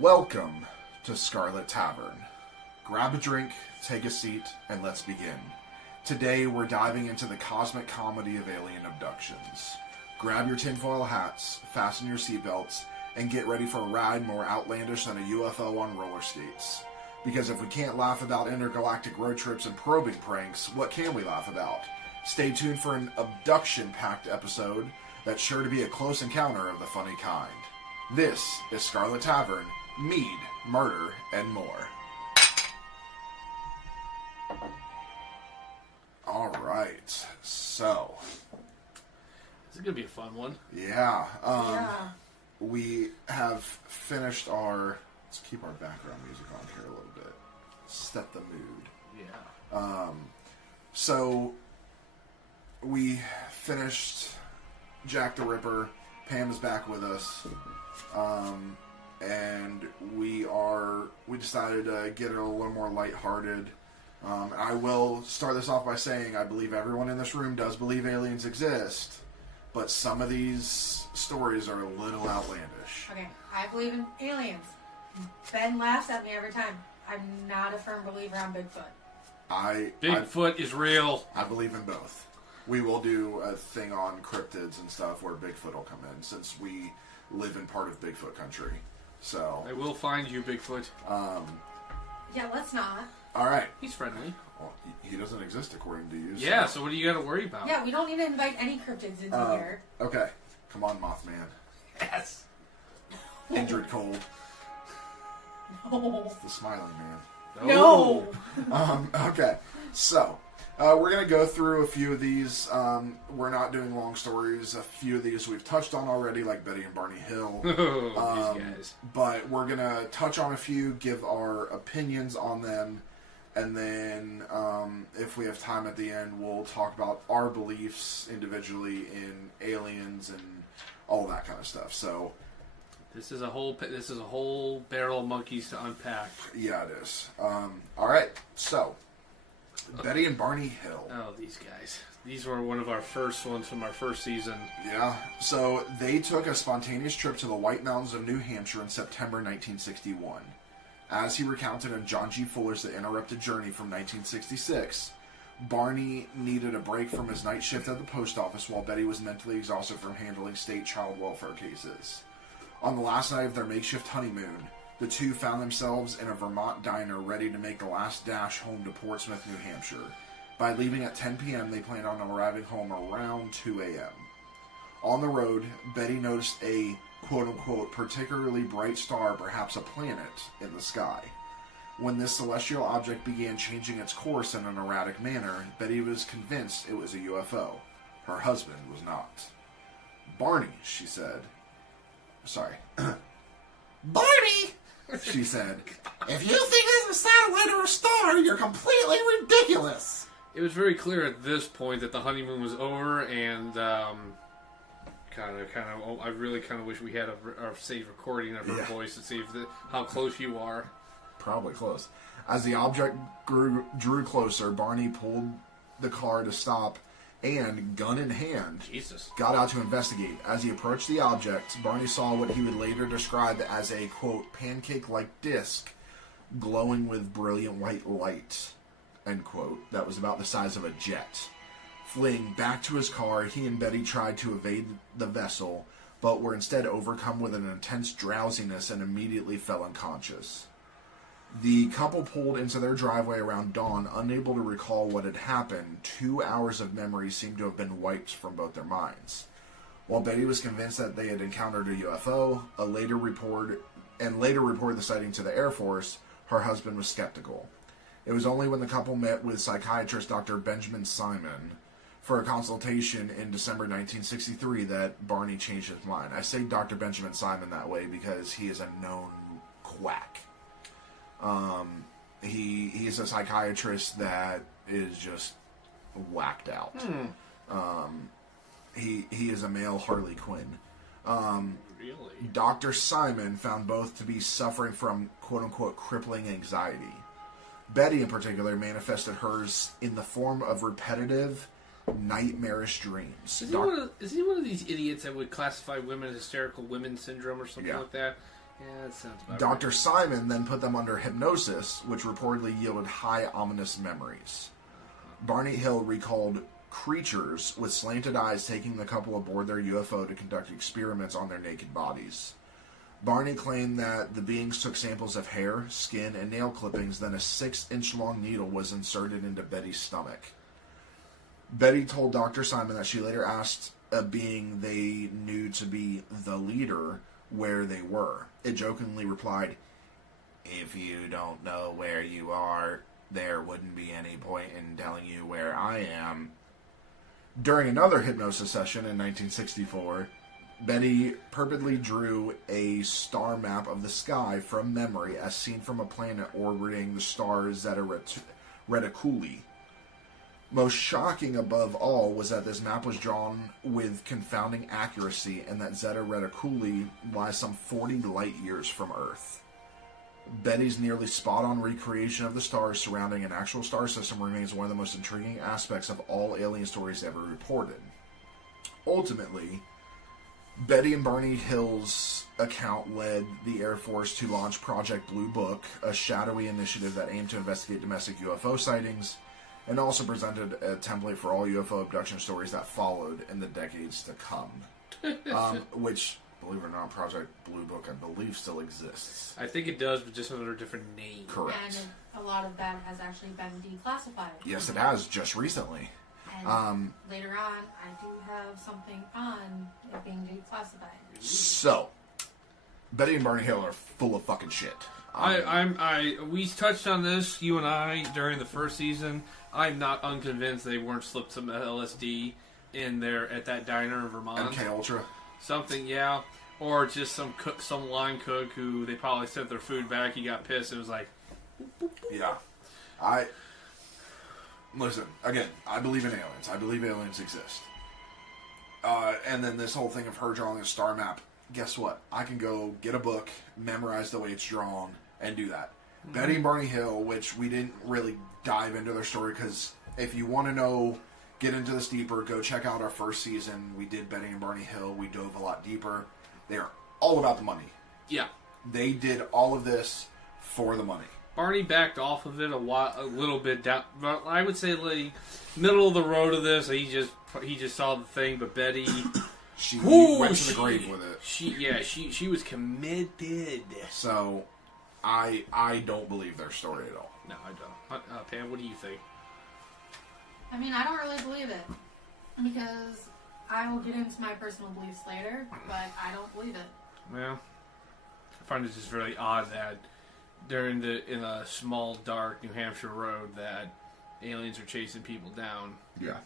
Welcome to Scarlet Tavern. Grab a drink, take a seat, and let's begin. Today we're diving into the cosmic comedy of alien abductions. Grab your tinfoil hats, fasten your seatbelts, and get ready for a ride more outlandish than a UFO on roller skates. Because if we can't laugh about intergalactic road trips and probing pranks, what can we laugh about? Stay tuned for an abduction-packed episode that's sure to be a close encounter of the funny kind. This is Scarlet Tavern, mead, murder, and more. Alright, so... This is going to be a fun one. Yeah, we have finished our... Let's keep our background music on here a little bit. Set the mood. Yeah. So, we finished Jack the Ripper. Pam is back with us. And we decided to get it a little more lighthearted. I will start this off by saying I believe everyone in this room does believe aliens exist, but some of these stories are a little outlandish. Okay, I believe in aliens. Ben laughs at me every time. I'm not a firm believer on Bigfoot. Bigfoot is real. I believe in both. We will do a thing on cryptids and stuff where Bigfoot will come in, since we live in part of Bigfoot country. So I will find you, Bigfoot. Yeah, let's not. All right. He's friendly. Well, he doesn't exist according to you. Yeah, so what do you got to worry about? Yeah, we don't need to invite any cryptids into here. Okay. Come on, Mothman. Yes. Injured cold. No. It's the smiling man. No. Okay. So, we're going to go through a few of these. We're not doing long stories. A few of these we've touched on already, like Betty and Barney Hill. These guys. But we're going to touch on a few, give our opinions on them, and then if we have time at the end, we'll talk about our beliefs individually in aliens and all that kind of stuff. So, This is a whole barrel of monkeys to unpack. yeah, it is. All right. So, Betty and Barney Hill. Oh, these guys. These were one of our first ones from our first season. Yeah. So they took a spontaneous trip to the White Mountains of New Hampshire in September 1961. As he recounted in John G. Fuller's The Interrupted Journey from 1966, Barney needed a break from his night shift at the post office while Betty was mentally exhausted from handling state child welfare cases. On the last night of their makeshift honeymoon, the two found themselves in a Vermont diner ready to make the last dash home to Portsmouth, New Hampshire. By leaving at 10 p.m., they planned on arriving home around 2 a.m. On the road, Betty noticed a quote-unquote particularly bright star, perhaps a planet, in the sky. When this celestial object began changing its course in an erratic manner, Betty was convinced it was a UFO. Her husband was not. "Barney," she said. Sorry. "Barney," she said, "if you think it's a satellite or a star, you're completely ridiculous." It was very clear at this point that the honeymoon was over, and I really kind of wish we had a saved recording of her voice to see how close you are. Probably close. As the object drew closer, Barney pulled the car to stop and, gun in hand, got out to investigate. As he approached the object, Barney saw what he would later describe as a, quote, pancake-like disc glowing with brilliant white light, end quote, that was about the size of a jet. Fleeing back to his car, he and Betty tried to evade the vessel, but were instead overcome with an intense drowsiness and immediately fell unconscious. The couple pulled into their driveway around dawn, unable to recall what had happened. 2 hours of memory seemed to have been wiped from both their minds. While Betty was convinced that they had encountered a UFO, later reported the sighting to the Air Force, her husband was skeptical. It was only when the couple met with psychiatrist Dr. Benjamin Simon for a consultation in December 1963 that Barney changed his mind. I say Dr. Benjamin Simon that way because he is a known quack. He's a psychiatrist that is just whacked out. He is a male Harley Quinn. Really? Dr. Simon found both to be suffering from quote-unquote crippling anxiety. Betty, in particular, manifested hers in the form of repetitive, nightmarish dreams. Is he one of these idiots that would classify women as hysterical women syndrome or something like that? Yeah, that sounds about Dr. right. Simon then put them under hypnosis, which reportedly yielded high ominous memories. Barney Hill recalled creatures with slanted eyes taking the couple aboard their UFO to conduct experiments on their naked bodies. Barney claimed that the beings took samples of hair, skin, and nail clippings, then a 6-inch-long needle was inserted into Betty's stomach. Betty told Dr. Simon that she later asked a being they knew to be the leader where they were. It jokingly replied, "If you don't know where you are, there wouldn't be any point in telling you where I am." During another hypnosis session in 1964, Betty purposely drew a star map of the sky from memory as seen from a planet orbiting the star Zeta Reticuli. Most shocking above all was that this map was drawn with confounding accuracy and that Zeta Reticuli lies some 40 light years from Earth. Betty's nearly spot-on recreation of the stars surrounding an actual star system remains one of the most intriguing aspects of all alien stories ever reported. Ultimately, Betty and Barney Hill's account led the Air Force to launch Project Blue Book, a shadowy initiative that aimed to investigate domestic UFO sightings, and also presented a template for all UFO abduction stories that followed in the decades to come. Which, believe it or not, Project Blue Book, I believe, still exists. I think it does, but just under a different name. Correct. And a lot of that has actually been declassified. Yes, it has, just recently. And later on, I do have something on it being declassified. So, Betty and Barney Hill are full of fucking shit. We touched on this, you and I, during the first season. I'm not unconvinced they weren't slipped some LSD in there at that diner in Vermont. MK Ultra. Something, yeah. Or just some line cook who they probably sent their food back. He got pissed. It was like, Yeah. Listen, again, I believe in aliens. I believe aliens exist. And then this whole thing of her drawing a star map. Guess what? I can go get a book, memorize the way it's drawn, and do that. Mm-hmm. Betty and Barney Hill, which we didn't really dive into their story, because if you want to know, get into this deeper, go check out our first season. We did Betty and Barney Hill. We dove a lot deeper. They're all about the money. Yeah. They did all of this for the money. Barney backed off of it a little bit down. But I would say like middle of the road of this. He just saw the thing, but Betty, she went to the grave with it. She was committed. So, I don't believe their story at all. No, I don't. Pam, what do you think? I mean, I don't really believe it because I will get into my personal beliefs later, but I don't believe it. Well, I find it just really odd that in a small, dark New Hampshire road that aliens are chasing people down. Yeah.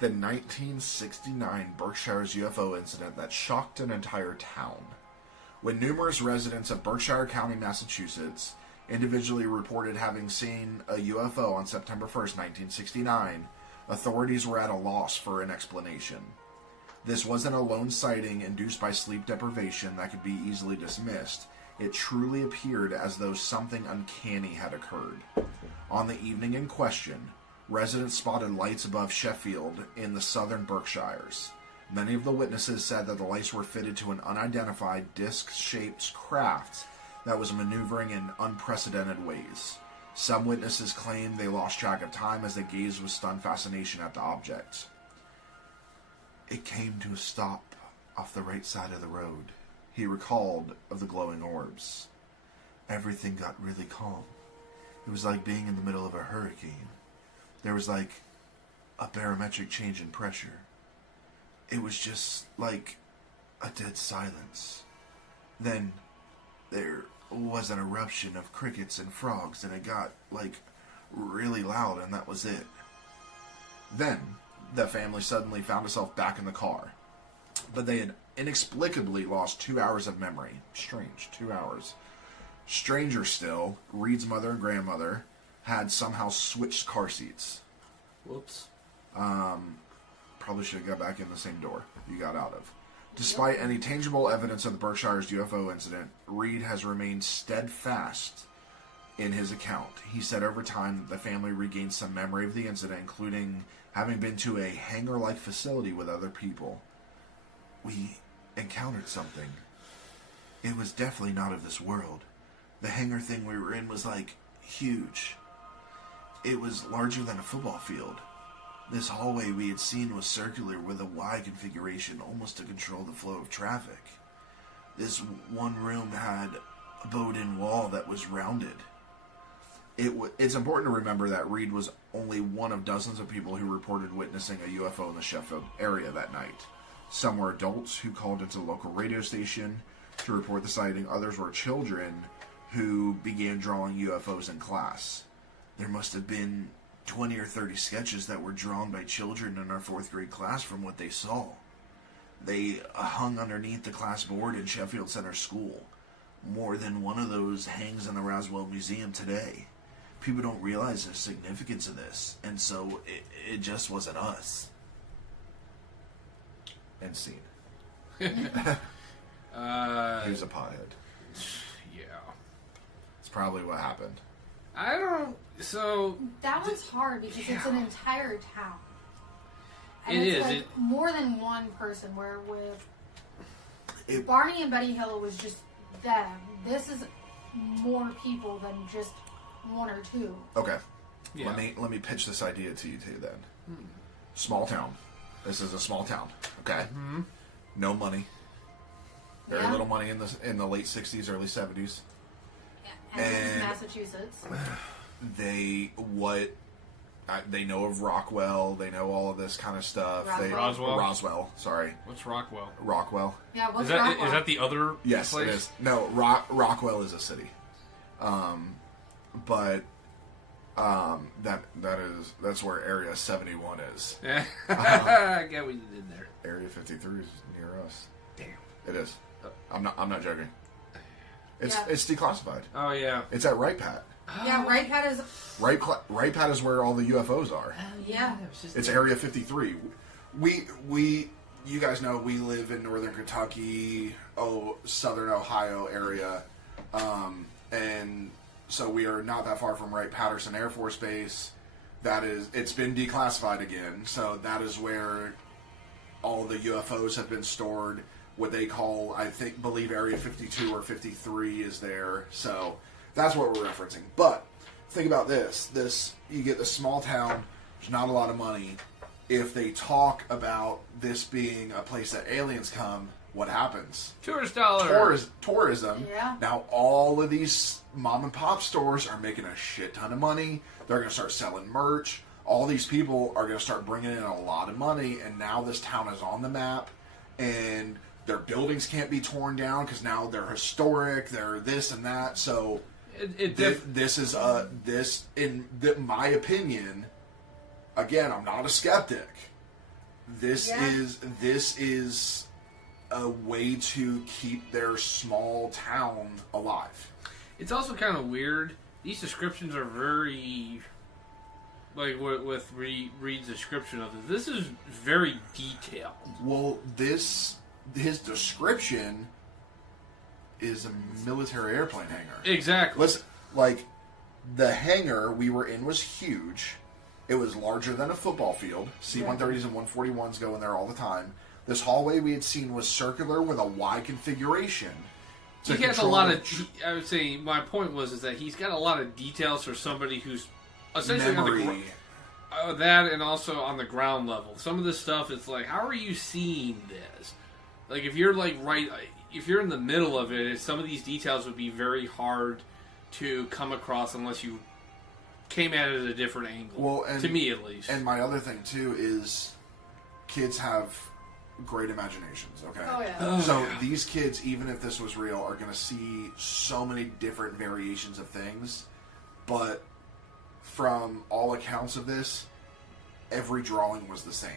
The 1969 Berkshire's UFO incident that shocked an entire town. When numerous residents of Berkshire County, Massachusetts, individually reported having seen a UFO on September 1st, 1969, authorities were at a loss for an explanation. This wasn't a lone sighting induced by sleep deprivation that could be easily dismissed. It truly appeared as though something uncanny had occurred. On the evening in question, residents spotted lights above Sheffield in the southern Berkshires. Many of the witnesses said that the lights were fitted to an unidentified disc-shaped craft that was maneuvering in unprecedented ways. Some witnesses claimed they lost track of time as they gazed with stunned fascination at the object. It came to a stop off the right side of the road. He recalled of the glowing orbs. Everything got really calm. It was like being in the middle of a hurricane. There was like a barometric change in pressure. It was just like a dead silence. Then there was an eruption of crickets and frogs, and it got like really loud, and that was it. Then the family suddenly found itself back in the car. But they had inexplicably lost 2 hours of memory. Strange, 2 hours. Stranger still, Reed's mother and grandmother had somehow switched car seats. Whoops. Probably should have got back in the same door you got out of. Despite any tangible evidence of the Berkshire's UFO incident, Reed has remained steadfast in his account. He said over time that the family regained some memory of the incident, including having been to a hangar-like facility with other people. We encountered something. It was definitely not of this world. The hangar thing we were in was, like, huge. It was larger than a football field. This hallway we had seen was circular with a Y configuration almost to control the flow of traffic. This one room had a bowed-in wall that was rounded. It's important to remember that Reed was only one of dozens of people who reported witnessing a UFO in the Sheffield area that night. Some were adults who called into the local radio station to report the sighting. Others were children who began drawing UFOs in class. There must have been 20 or 30 sketches that were drawn by children in our 4th grade class from what they saw. They hung underneath the class board in Sheffield Center School. More than one of those hangs in the Roswell Museum today. People don't realize the significance of this, and so it just wasn't us. End scene. He was a pothead. Yeah. It's probably what happened. I don't... So... That one's hard because it's an entire town. And It it's is. like more than one person, where with Barney and Betty Hill, it was just them. This is more people than just one or two. Okay. Yeah. Let me pitch this idea to you two then. Small town. This is a small town. Okay. Mm-hmm. No money. Very little money in the late 60s, early 70s. And it's Massachusetts. They know of Rockwell. They know all of this kind of stuff. Roswell? Roswell. Sorry. What's Rockwell? Rockwell. Yeah, what's Is that Rockwell? is that the other Yes, place? it is. No, Rockwell is a city. But that's where Area 71 is. I get what you did there. Area 53 is near us. Damn. It is. I'm not joking. It's Yeah. it's declassified. Oh yeah. It's at Wright Pat. Yeah, Wright Pat is... Wright Pat is where all the UFOs are. Yeah. It's Area 53. You guys know we live in northern Kentucky, southern Ohio area, and so we are not that far from Wright-Patterson Air Force Base. It's been declassified again, so that is where all the UFOs have been stored. What they call, believe Area 52 or 53 is there, so that's what we're referencing. But think about this: you get the small town. There's not a lot of money. If they talk about this being a place that aliens come, what happens? Tourist dollar. Tourism. Yeah. Now all of these mom and pop stores are making a shit ton of money. They're going to start selling merch. All these people are going to start bringing in a lot of money, and now this town is on the map, and their buildings can't be torn down because now they're historic. They're this and that. So this is my opinion. Again, I'm not a skeptic. This is a way to keep their small town alive. It's also kind of weird. These descriptions are very, like with Reed's description of this is very detailed. Well, his description is a military airplane hangar. Exactly. Listen, the hangar we were in was huge. It was larger than a football field. C-130s and 141s go in there all the time. This hallway we had seen was circular with a Y configuration. He has a lot of... I would say my point is that he's got a lot of details for somebody who's essentially memory. on that and also on the ground level. Some of this stuff, it's like, how are you seeing this? Like, if you're if you're in the middle of it, some of these details would be very hard to come across unless you came at it at a different angle. Well, and, to me at least. And my other thing too is kids have great imaginations, okay? Oh, yeah. So these kids, even if this was real, are going to see so many different variations of things. But from all accounts of this, every drawing was the same.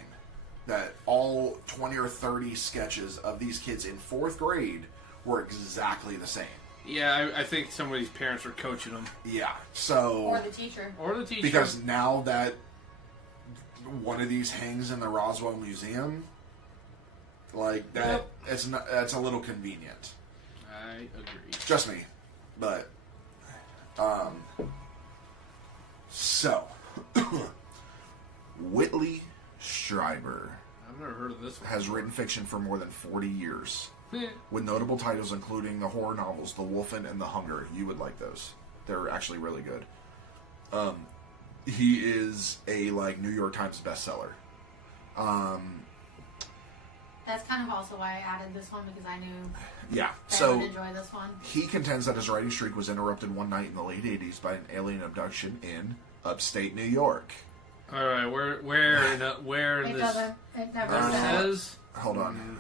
That all 20 or 30 sketches of these kids in 4th grade were exactly the same. Yeah, I think some of these parents are coaching them. Yeah, so... Or the teacher. Because now that one of these hangs in the Roswell Museum, like, that, that's a little convenient. I agree. Just me. But, so, Whitley Strieber I've never heard of this one. has written fiction for more than 40 years. with notable titles including the horror novels The Wolfen and The Hunger. You would like those. They're actually really good. He is a New York Times bestseller. That's kind of also why I added this one, because I knew I would enjoy this one. He contends that his writing streak was interrupted one night in the late 80s by an alien abduction in upstate New York. All right, where in it this? Doesn't. It never says. Hold on.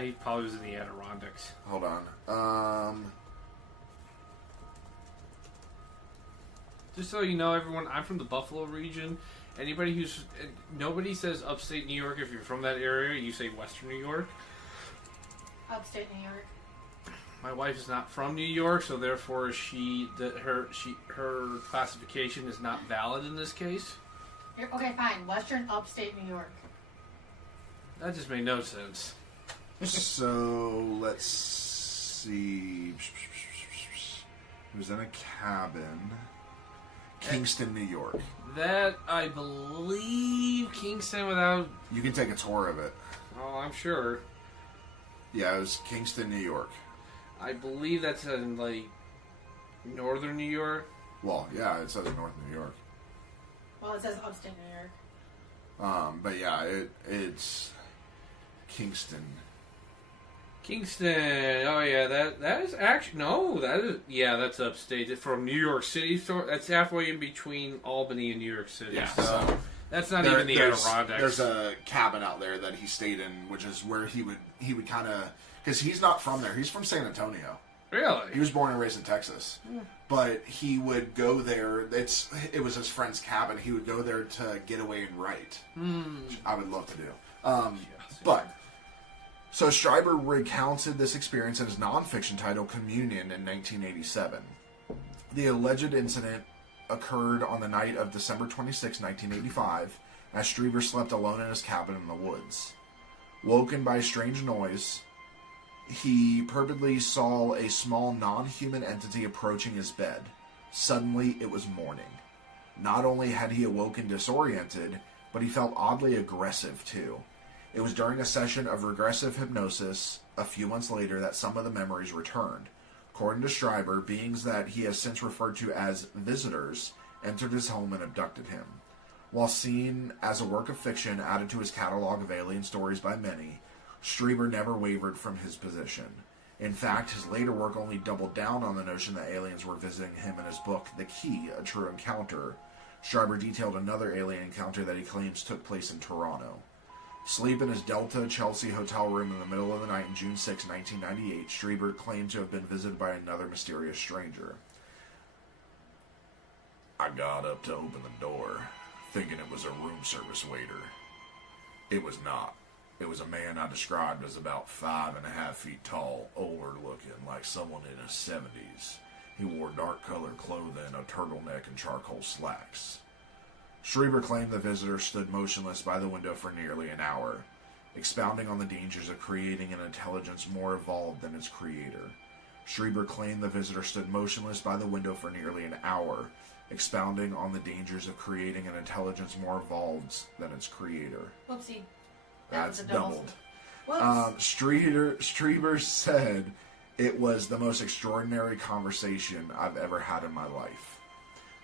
He probably was in the Adirondacks. Hold on. Just so you know, everyone, I'm from the Buffalo region. Nobody says upstate New York if you're from that area. You say Western New York. Upstate New York. My wife is not from New York, so therefore her classification is not valid in this case. Okay, fine. Western upstate New York. That just made no sense. So let's see. He was in a cabin. Kingston, New York. That, I believe, Kingston without... You can take a tour of it. Oh, I'm sure. Yeah, it was Kingston, New York. I believe that's in, northern New York. Well, yeah, it says North New York. Well, it says upstate New York. But yeah, it's Kingston. Kingston. Oh yeah, that is actually that's upstate from New York City. So that's halfway in between Albany and New York City. Yeah, so that's not even the Adirondacks. There's a cabin out there that he stayed in, which is where he would kind of, because he's not from there. He's from San Antonio. Really? He was born and raised in Texas. Yeah. But he would go there. It was his friend's cabin. He would go there to get away and write. Which I would love to do. So Stryber recounted this experience in his nonfiction title Communion in 1987. The alleged incident occurred on the night of December 26, 1985, as Stryber slept alone in his cabin in the woods. Woken by a strange noise, he purportedly saw a small non-human entity approaching his bed. Suddenly, it was morning. Not only had he awoken disoriented, but he felt oddly aggressive too. It was during a session of regressive hypnosis a few months later that some of the memories returned. According to Stryber, beings that he has since referred to as visitors entered his home and abducted him. While seen as a work of fiction added to his catalog of alien stories by many, Stryber never wavered from his position. In fact, his later work only doubled down on the notion that aliens were visiting him in his book, The Key, A True Encounter. Stryber detailed another alien encounter that he claims took place in Toronto. Sleep in his Delta Chelsea hotel room in the middle of the night on June 6, 1998, Stryber claimed to have been visited by another mysterious stranger. I got up to open the door, thinking it was a room service waiter. It was not. It was a man I described as about 5.5 feet tall, older looking, like someone in his 70s. He wore dark-colored clothing, a turtleneck, and charcoal slacks. Stryber claimed the visitor stood motionless by the window for nearly an hour, expounding on the dangers of creating an intelligence more evolved than its creator. Stryber claimed the visitor stood motionless by the window for nearly an hour, expounding on the dangers of creating an intelligence more evolved than its creator. Whoopsie. That's doubled. Whoops. Stryber said it was the most extraordinary conversation I've ever had in my life.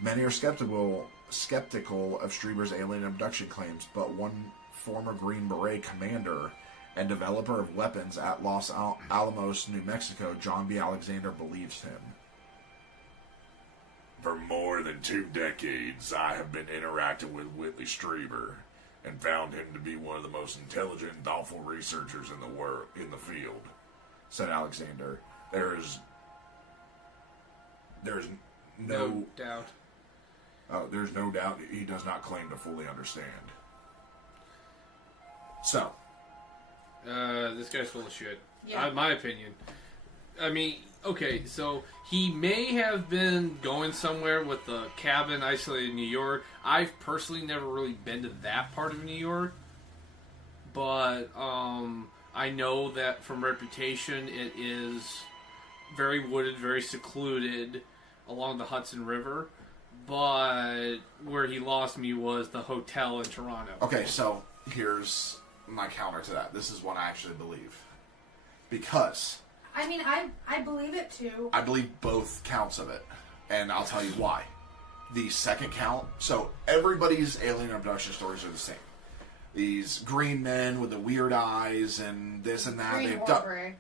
Many are skeptical of Stryber's alien abduction claims, but one former Green Beret commander and developer of weapons at Los Alamos, New Mexico, John B. Alexander, believes him. For more than 2 decades, I have been interacting with Whitley Stryber and found him to be one of the most intelligent and thoughtful researchers in the field, said Alexander. There's no doubt. There's no doubt he does not claim to fully understand. So, this guy's full of shit. Yeah. My opinion. I mean, okay, so he may have been going somewhere with the cabin isolated in New York. I've personally never really been to that part of New York, but I know that from reputation it is very wooded, very secluded along the Hudson River. But where he lost me was the hotel in Toronto. Okay, so here's my counter to that. This is what I actually believe. Because... I mean, I believe it too. I believe both counts of it. And I'll tell you why. The second count... So, everybody's alien abduction stories are the same. These green men with the weird eyes and this and that.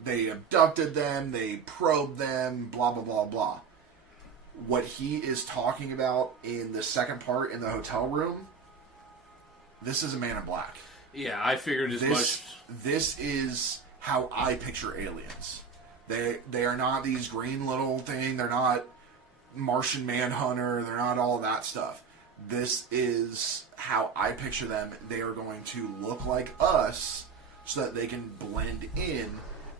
They abducted them. They probed them. Blah, blah, blah, blah. What he is talking about in the second part in the hotel room... This is a man in black. Yeah, I figured as much. This is how I picture aliens. They are not these green little thing. They're not Martian Manhunter. They're not all that stuff. This is how I picture them. They are going to look like us so that they can blend in.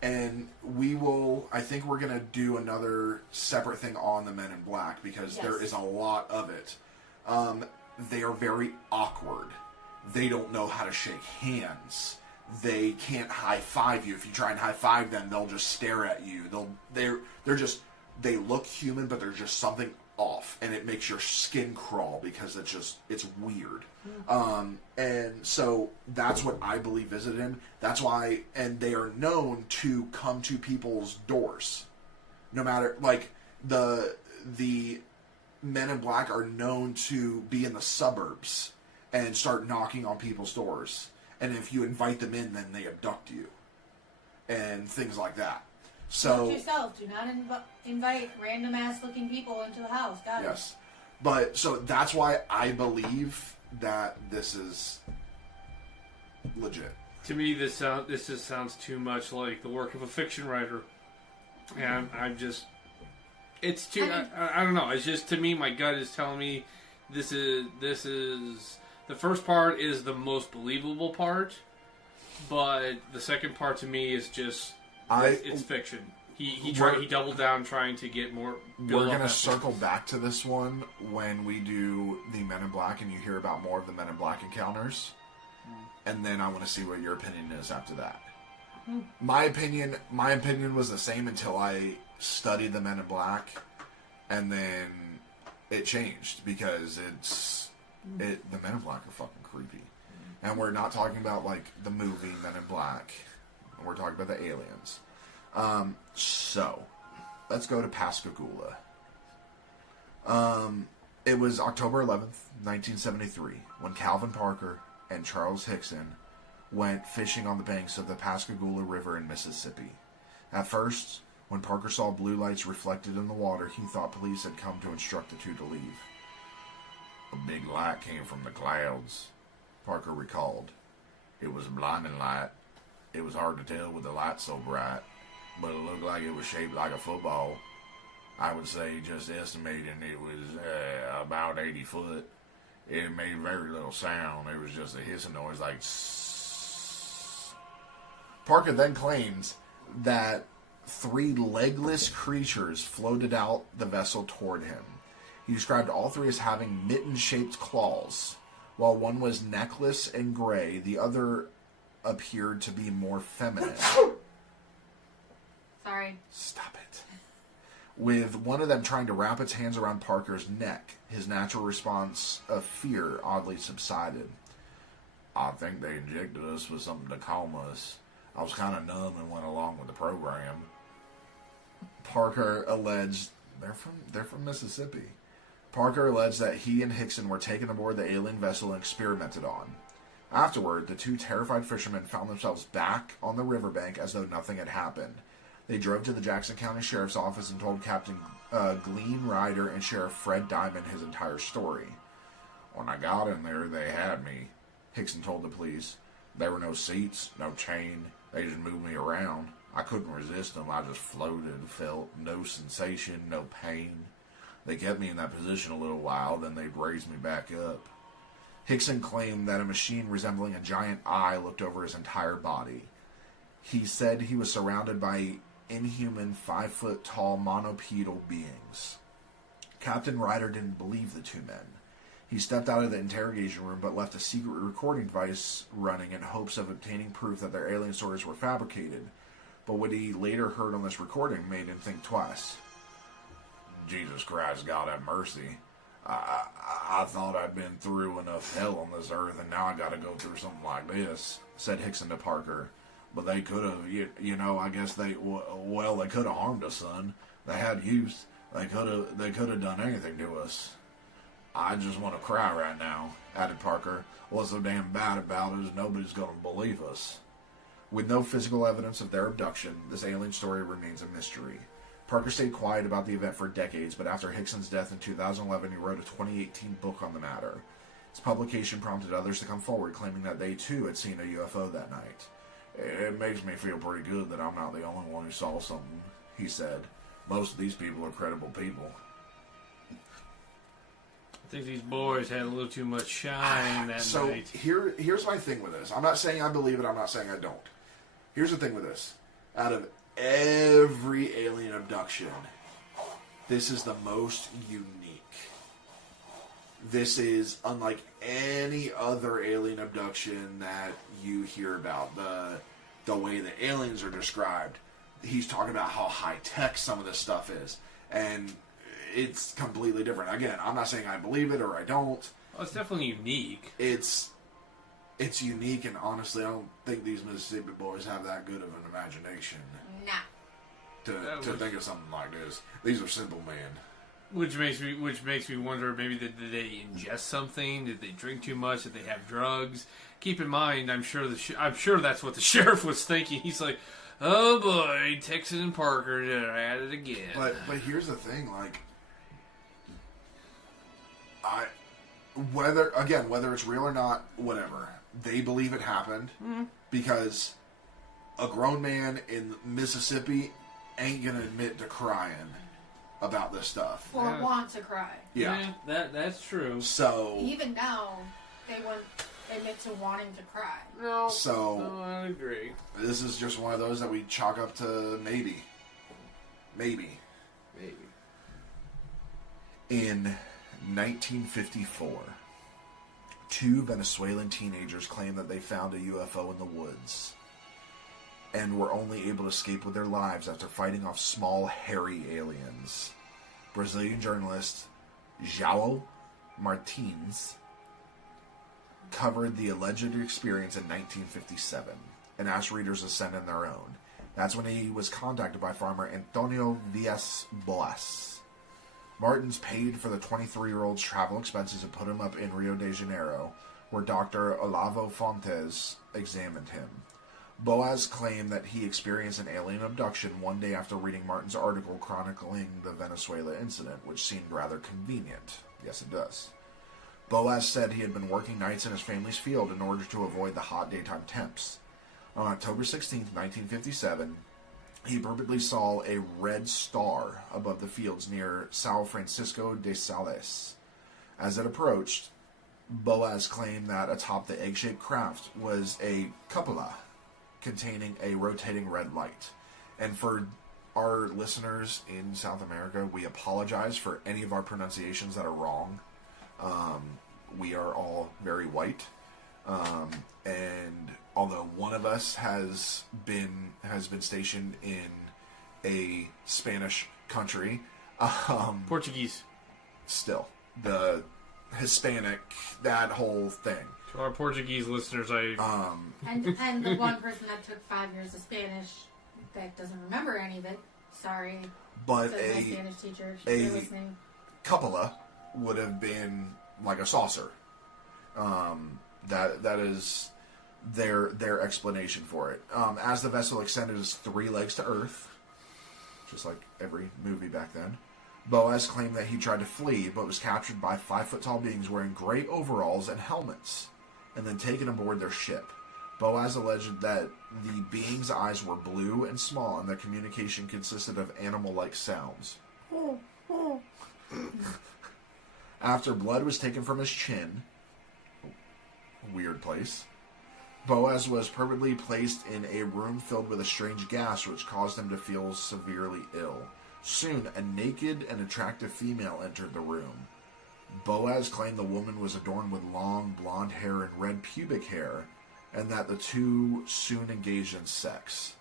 And we will, I think we're going to do another separate thing on the Men in Black because there is a lot of it. They are very awkward. They don't know how to shake hands. They can't high-five you. If you try and high-five them, they'll just stare at you. They look human, but there's just something off, and it makes your skin crawl because it's weird. And so that's what I believe visited him. That's why, and they are known to come to people's doors. No matter, like, the Men in Black are known to be in the suburbs and start knocking on people's doors. And if you invite them in, then they abduct you. And things like that. So, note yourself, do not invite random ass looking people into the house. Got it. Yes. But, so that's why I believe that this is legit. To me, this just sounds too much like the work of a fiction writer. And I'm just... It's too... I don't know. It's just, to me, my gut is telling me this is... The first part is the most believable part, but the second part to me is just it's fiction. He doubled down trying to get more. We're gonna circle back to this one when we do the Men in Black, and you hear about more of the Men in Black encounters, and then I want to see what your opinion is after that. My opinion was the same until I studied the Men in Black, and then it changed because the Men in Black are fucking creepy. And we're not talking about, like, the movie Men in Black. We're talking about the aliens. So, let's go to Pascagoula. It was October 11th, 1973, when Calvin Parker and Charles Hickson went fishing on the banks of the Pascagoula River in Mississippi. At first, when Parker saw blue lights reflected in the water, he thought police had come to instruct the two to leave. A big light came from the clouds, Parker recalled. It was a blinding light. It was hard to tell with the light so bright, but it looked like it was shaped like a football. I would say, just estimating, it was about 80 foot. It made very little sound. It was just a hissing noise like sss. Parker then claims that 3 legless creatures floated out the vessel toward him. He described all 3 as having mitten-shaped claws. While one was necklace and gray, the other appeared to be more feminine. Sorry. Stop it. With one of them trying to wrap its hands around Parker's neck, his natural response of fear oddly subsided. I think they injected us with something to calm us. I was kind of numb and went along with the program. Parker alleged they're from Mississippi. Parker alleged that he and Hickson were taken aboard the alien vessel and experimented on. Afterward, the 2 terrified fishermen found themselves back on the riverbank as though nothing had happened. They drove to the Jackson County Sheriff's Office and told Captain Glenn Ryder and Sheriff Fred Diamond his entire story. When I got in there, they had me, Hickson told the police. There were no seats, no chain. They just moved me around. I couldn't resist them. I just floated, felt no sensation, no pain. They kept me in that position a little while, then they'd raise me back up. Hickson claimed that a machine resembling a giant eye looked over his entire body. He said he was surrounded by inhuman 5-foot-tall monopedal beings. Captain Ryder didn't believe the 2 men. He stepped out of the interrogation room but left a secret recording device running in hopes of obtaining proof that their alien stories were fabricated. But what he later heard on this recording made him think twice. Jesus Christ, God have mercy. I thought I'd been through enough hell on this earth, and now I gotta go through something like this, said Hickson to Parker. But they could have, you know, I guess they could have harmed us, son. They had use. They could have done anything to us. I just want to cry right now, added Parker. What's so damn bad about it is nobody's going to believe us. With no physical evidence of their abduction, this alien story remains a mystery. Parker stayed quiet about the event for decades, but after Hickson's death in 2011, he wrote a 2018 book on the matter. His publication prompted others to come forward, claiming that they too had seen a UFO that night. It makes me feel pretty good that I'm not the only one who saw something, he said. Most of these people are credible people. I think these boys had a little too much shine that night. So here's my thing with this. I'm not saying I believe it. I'm not saying I don't. Here's the thing with this. Out of every alien abduction, this is the most unique. This is unlike any other alien abduction that you hear about. The way the aliens are described. He's talking about how high-tech some of this stuff is. And it's completely different. Again, I'm not saying I believe it or I don't. Well, it's definitely unique. It's unique, and honestly, I don't think these Mississippi boys have that good of an imagination. Nah. To think of something like this. These are simple men. Which makes me wonder, maybe did they ingest something? Did they drink too much? Did they have drugs? Keep in mind, I'm sure that's what the sheriff was thinking. He's like, oh boy, Texas and Parker are at it again. But here's the thing, like, whether it's real or not, whatever, they believe it happened because a grown man in Mississippi ain't gonna admit to crying about this stuff. Or want to cry. Yeah. That's true. So even now, they wouldn't admit to wanting to cry. No. So I agree. This is just one of those that we chalk up to maybe. In 1954, two Venezuelan teenagers claimed that they found a UFO in the woods and were only able to escape with their lives after fighting off small, hairy aliens. Brazilian journalist João Martins covered the alleged experience in 1957 and asked readers to send in their own. That's when he was contacted by farmer Antonio Villas Boas. Martins paid for the 23-year-old's travel expenses and put him up in Rio de Janeiro, where Dr. Olavo Fontes examined him. Boas claimed that he experienced an alien abduction one day after reading Martin's article chronicling the Venezuela incident, which seemed rather convenient. Yes, it does. Boas said he had been working nights in his family's field in order to avoid the hot daytime temps. On October 16, 1957, he purportedly saw a red star above the fields near São Francisco de Sales. As it approached, Boas claimed that atop the egg-shaped craft was a cupola containing a rotating red light. And for our listeners in South America, we apologize for any of our pronunciations that are wrong. We are all very white. And although one of us has been stationed in a Spanish country, Portuguese. Still, the Hispanic, that whole thing. To our Portuguese listeners, and the one person that took 5 years of Spanish that doesn't remember any of it. Sorry. But my Spanish teacher, if you're listening. Cupola would have been like a saucer. That is their explanation for it. As the vessel extended its 3 legs to Earth, just like every movie back then, Boas claimed that he tried to flee, but was captured by 5-foot-tall beings wearing gray overalls and helmets, and then taken aboard their ship. Boas alleged that the beings' eyes were blue and small, and their communication consisted of animal-like sounds. After blood was taken from his chin, weird place, Boas was permanently placed in a room filled with a strange gas which caused him to feel severely ill. Soon, a naked and attractive female entered the room. Boas claimed the woman was adorned with long blonde hair and red pubic hair, and that the two soon engaged in sex.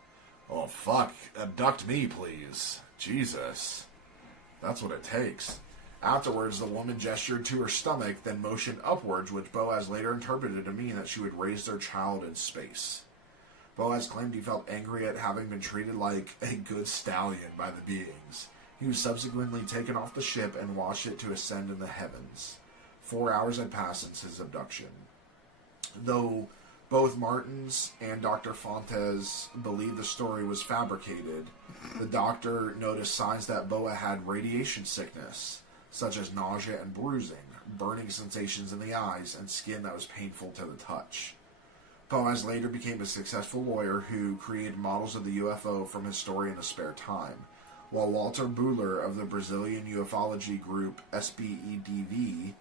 Oh, fuck. Abduct me, please. Jesus. That's what it takes. Afterwards, the woman gestured to her stomach, then motioned upwards, which Boas later interpreted to mean that she would raise their child in space. Boaz claimed he felt angry at having been treated like a good stallion by the beings. He was subsequently taken off the ship and watched it to ascend in the heavens. 4 hours had passed since his abduction. Though both Martins and Dr. Fontes believed the story was fabricated, the doctor noticed signs that Boa had radiation sickness, such as nausea and bruising, burning sensations in the eyes, and skin that was painful to the touch. Boaz later became a successful lawyer who created models of the UFO from his story in his spare time, while Walter Buehler of the Brazilian ufology group SBEDV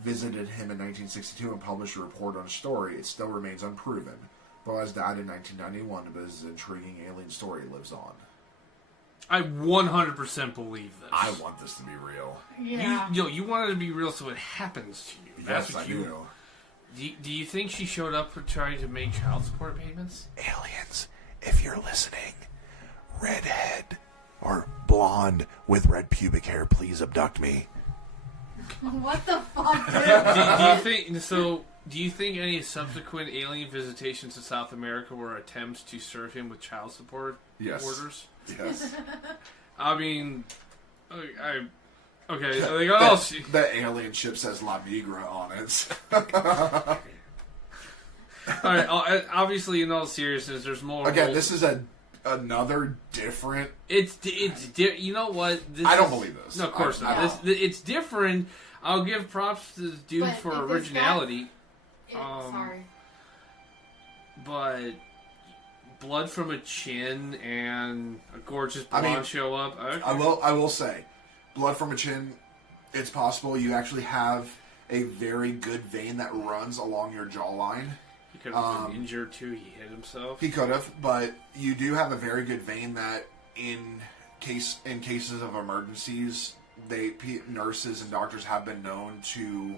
visited him in 1962 and published a report on his story. It still remains unproven. Boaz died in 1991, but his intriguing alien story lives on. I 100% believe this. I want this to be real. Yeah. You want it to be real so it happens to you. Yes, I do. Do you think she showed up for trying to make child support payments? Aliens, if you're listening, redhead or blonde with red pubic hair, please abduct me. What the fuck, dude? Do you think any subsequent alien visitations to South America were attempts to serve him with child support orders? Yes. I mean, okay. The alien ship says La Migra on it. All right. Obviously, in all seriousness, there's more. Again, this is another different. You know what? I don't believe this. No, of course not. It's different. I'll give props to this dude for originality. Sorry. But blood from a chin and a gorgeous blonde show up. Okay. I will say, blood from a chin. It's possible you actually have a very good vein that runs along your jawline. He could have been injured too. He hit himself. He could have, but you do have a very good vein that, in cases of emergencies, nurses and doctors have been known to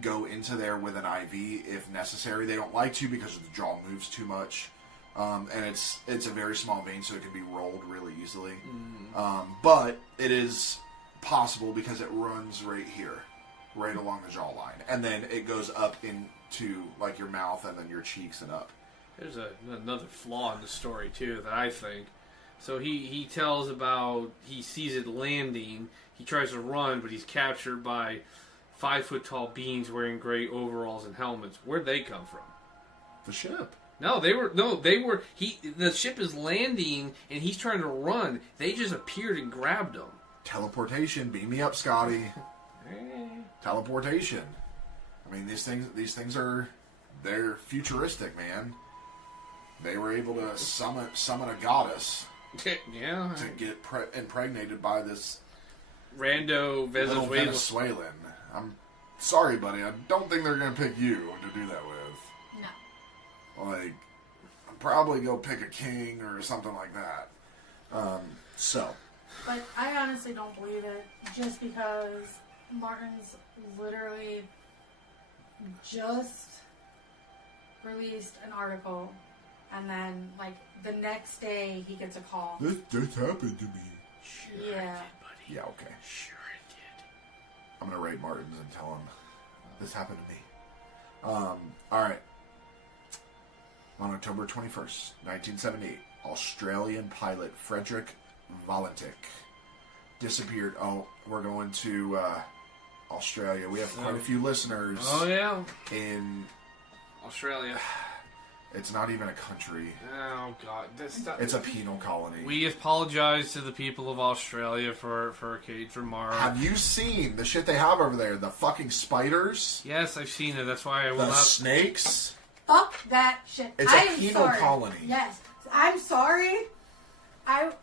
go into there with an IV if necessary. They don't like to because the jaw moves too much, and it's a very small vein, so it can be rolled really easily. Mm-hmm. But it is possible because it runs right here, right along the jawline, and then it goes up into like your mouth and then your cheeks and up. There's another flaw in the story too that I think. So he tells about he sees it landing. He tries to run, but he's captured by 5-foot-tall beings wearing gray overalls and helmets. Where'd they come from? The ship. They were. The ship is landing, and he's trying to run. They just appeared and grabbed him. Teleportation. Beam me up, Scotty. Teleportation. I mean, these things they're futuristic, man. They were able to summon a goddess. Yeah. To get impregnated by this rando Venezuelan. I'm sorry, buddy. I don't think they're going to pick you to do that with. No. Like, I'd probably go pick a king or something like that. But I honestly don't believe it, just because Martin's literally just released an article, and then, like, the next day he gets a call. This happened to me. Sure yeah. It did, buddy. Yeah, okay. Sure it did. I'm going to write Martin's and tell him this happened to me. Alright. On October 21st, 1978, Australian pilot Frederick Valentik disappeared. Oh, we're going to Australia. We have quite a few listeners. Oh, yeah. In Australia. It's not even a country. Oh, God. It's a penal colony. We apologize to the people of Australia for Kayde's remark. Have you seen the shit they have over there? The fucking spiders? Yes, I've seen it. That's why I will not... The snakes? Fuck that shit. It's a penal colony. Yes. I'm sorry.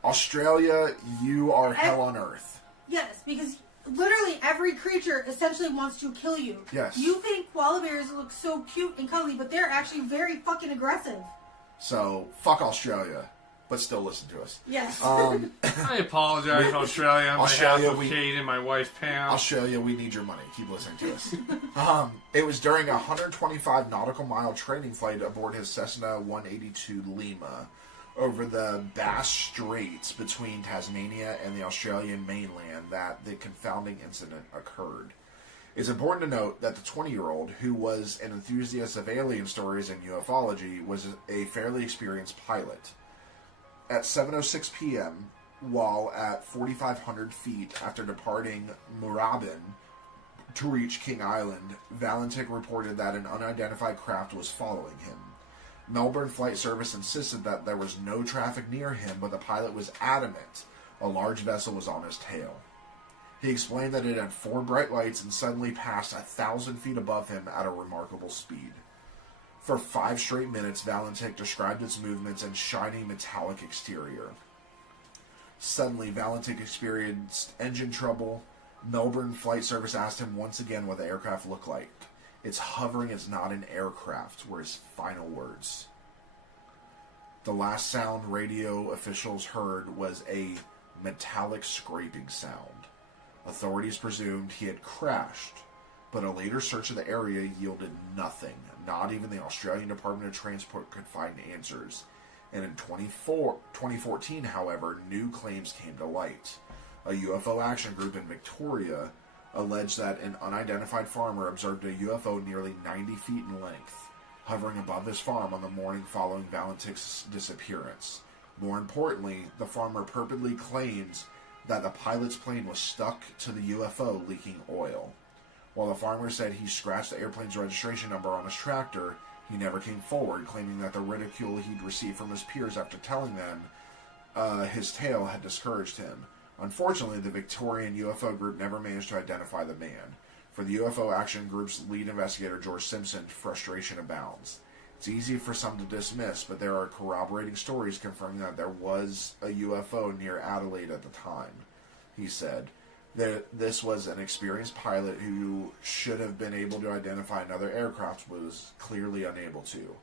Australia, you are hell on earth. Yes, because literally every creature essentially wants to kill you. Yes. You think koala bears look so cute and cuddly, but they're actually very fucking aggressive. So, fuck Australia, but still listen to us. Yes. I apologize, Australia, on behalf of Kayde and my wife, Pam. Australia, we need your money. Keep listening to us. It was during a 125 nautical mile training flight aboard his Cessna 182 Lima over the Bass Straits between Tasmania and the Australian mainland that the confounding incident occurred. It's important to note that the 20-year-old, who was an enthusiast of alien stories and ufology, was a fairly experienced pilot. At 7:06 p.m., while at 4,500 feet after departing Moorabbin to reach King Island, Valentik reported that an unidentified craft was following him. Melbourne Flight Service insisted that there was no traffic near him, but the pilot was adamant a large vessel was on his tail. He explained that it had 4 bright lights and suddenly passed 1,000 feet above him at a remarkable speed. For 5 straight minutes, Valentik described its movements and shiny metallic exterior. Suddenly, Valentik experienced engine trouble. Melbourne Flight Service asked him once again what the aircraft looked like. "It's hovering, it's not an aircraft," were his final words. The last sound radio officials heard was a metallic scraping sound. Authorities presumed he had crashed, but a later search of the area yielded nothing. Not even the Australian Department of Transport could find answers. And in 2014, however, new claims came to light. A UFO action group in Victoria alleged that an unidentified farmer observed a UFO nearly 90 feet in length, hovering above his farm on the morning following Valentik's disappearance. More importantly, the farmer purportedly claims that the pilot's plane was stuck to the UFO, leaking oil. While the farmer said he scratched the airplane's registration number on his tractor, he never came forward, claiming that the ridicule he'd received from his peers after telling them his tale had discouraged him. Unfortunately, the Victorian UFO group never managed to identify the man. For the UFO Action Group's lead investigator, George Simpson, frustration abounds. It's easy for some to dismiss, but there are corroborating stories confirming that there was a UFO near Adelaide at the time. He said that this was an experienced pilot who should have been able to identify another aircraft, but was clearly unable to.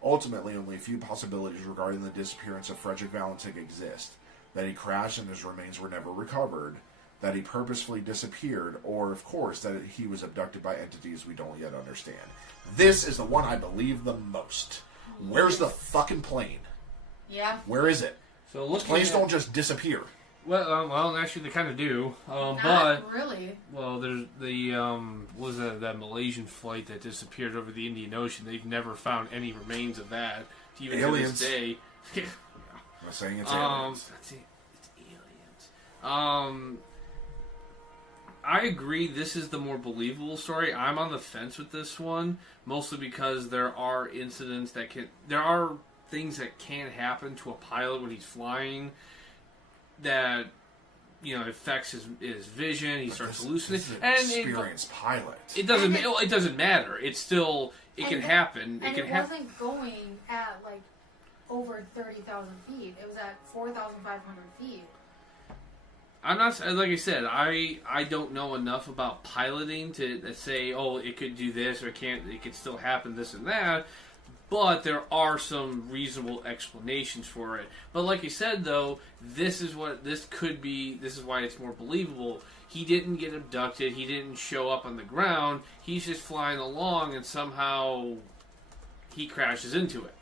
Ultimately, only a few possibilities regarding the disappearance of Frederick Valentik exist: that he crashed and his remains were never recovered, that he purposefully disappeared, or, of course, that he was abducted by entities we don't yet understand. This is the one I believe the most. Where's the fucking plane? Yeah. Where is it? So planes don't just disappear. Well, actually, they kind of do. Not but really. Well, there's the was that Malaysian flight that disappeared over the Indian Ocean. They've never found any remains of that, even aliens. to this day. I'm not saying it's aliens. It's aliens. I agree. This is the more believable story. I'm on the fence with this one, mostly because there are incidents there are things that can happen to a pilot when he's flying that, affects his vision. He starts hallucinating. An experienced pilot. It doesn't matter. It's still can happen. And it wasn't going at over 30,000 feet. It was at 4,500 feet. I'm not, like I said, I don't know enough about piloting to say, it could do this or it could still happen this and that, but there are some reasonable explanations for it. But like you said, though, this is why it's more believable. He didn't get abducted, he didn't show up on the ground, he's just flying along and somehow he crashes into it.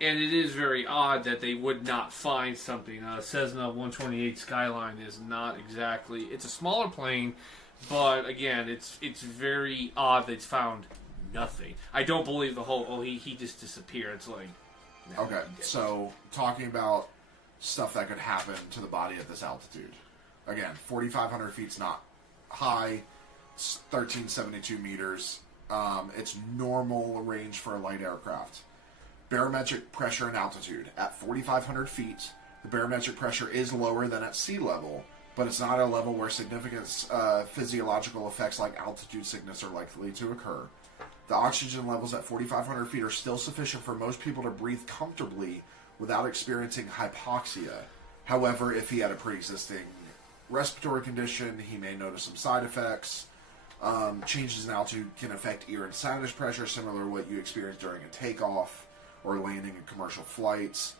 And it is very odd that they would not find something. Cessna 128 Skyline is not exactly... It's a smaller plane, but again, it's very odd that it's found nothing. I don't believe the whole, he just disappeared. It's like... No, okay, so talking about stuff that could happen to the body at this altitude. Again, 4,500 feet's not high. It's 1,372 meters. It's normal range for a light aircraft. Barometric pressure and altitude. At 4,500 feet, the barometric pressure is lower than at sea level, but it's not at a level where significant physiological effects like altitude sickness are likely to occur. The oxygen levels at 4,500 feet are still sufficient for most people to breathe comfortably without experiencing hypoxia. However, if he had a pre-existing respiratory condition, he may notice some side effects. Changes in altitude can affect ear and sinus pressure, similar to what you experience during a takeoff or landing in commercial flights.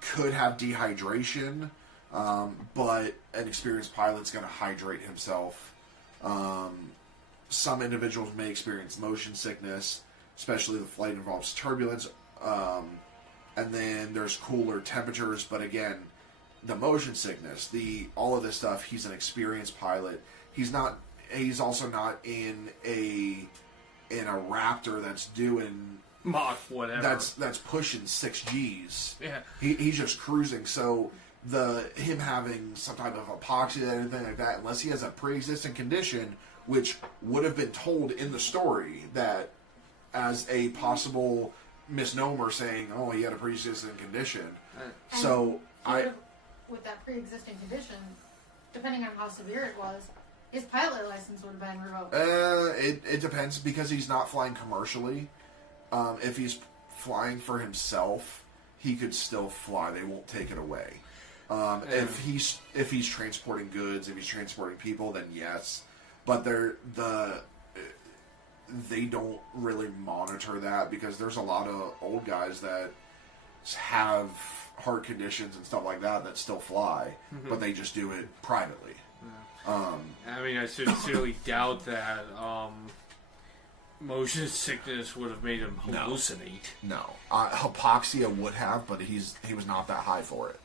Could have dehydration, but an experienced pilot's going to hydrate himself. Some individuals may experience motion sickness, especially if the flight involves turbulence. And then there's cooler temperatures, but again, the motion sickness, all of this stuff, he's an experienced pilot. He's not. He's also not in a Raptor that's doing Mach whatever. That's pushing 6 Gs. Yeah. He's just cruising. So him having some type of epoxy or anything like that, unless he has a pre-existing condition, which would have been told in the story that as a possible misnomer, saying, "Oh, he had a pre-existing condition." So with that pre-existing condition, depending on how severe it was, his pilot license would have been revoked. It depends, because he's not flying commercially. If he's flying for himself, he could still fly. They won't take it away. If he's transporting goods, if he's transporting people, then yes. But they don't really monitor that, because there's a lot of old guys that have heart conditions and stuff like that still fly, but they just do it privately. I mean, I sincerely doubt that motion sickness would have made him hallucinate. No. Hypoxia would have, but he was not that high for it.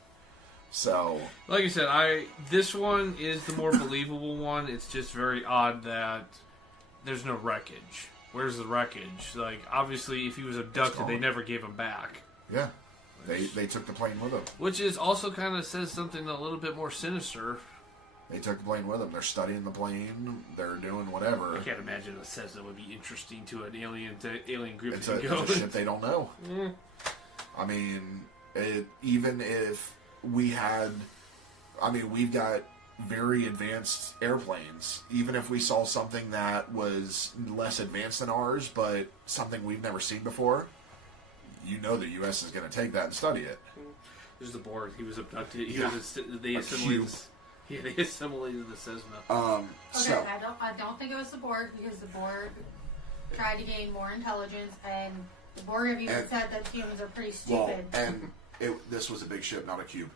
So, like I said, this one is the more believable one. It's just very odd that there's no wreckage. Where's the wreckage? Like, obviously, if he was abducted, they never gave him back. Yeah. They took the plane with them. Which is also kind of says something a little bit more sinister. They took the plane with them. They're studying the plane. They're doing whatever. I can't imagine a Cessna would be interesting to an alien group. It's a ship they don't know. Mm. I mean, even if we had... I mean, we've got very advanced airplanes. Even if we saw something that was less advanced than ours, but something we've never seen before, you know the U.S. is going to take that and study it. There's the Borg. He was abducted. They assimilated the Cessna. I don't think it was the Borg, because the Borg tried to gain more intelligence, and the Borg have even said that humans are pretty stupid. Well, and this was a big ship, not a cube.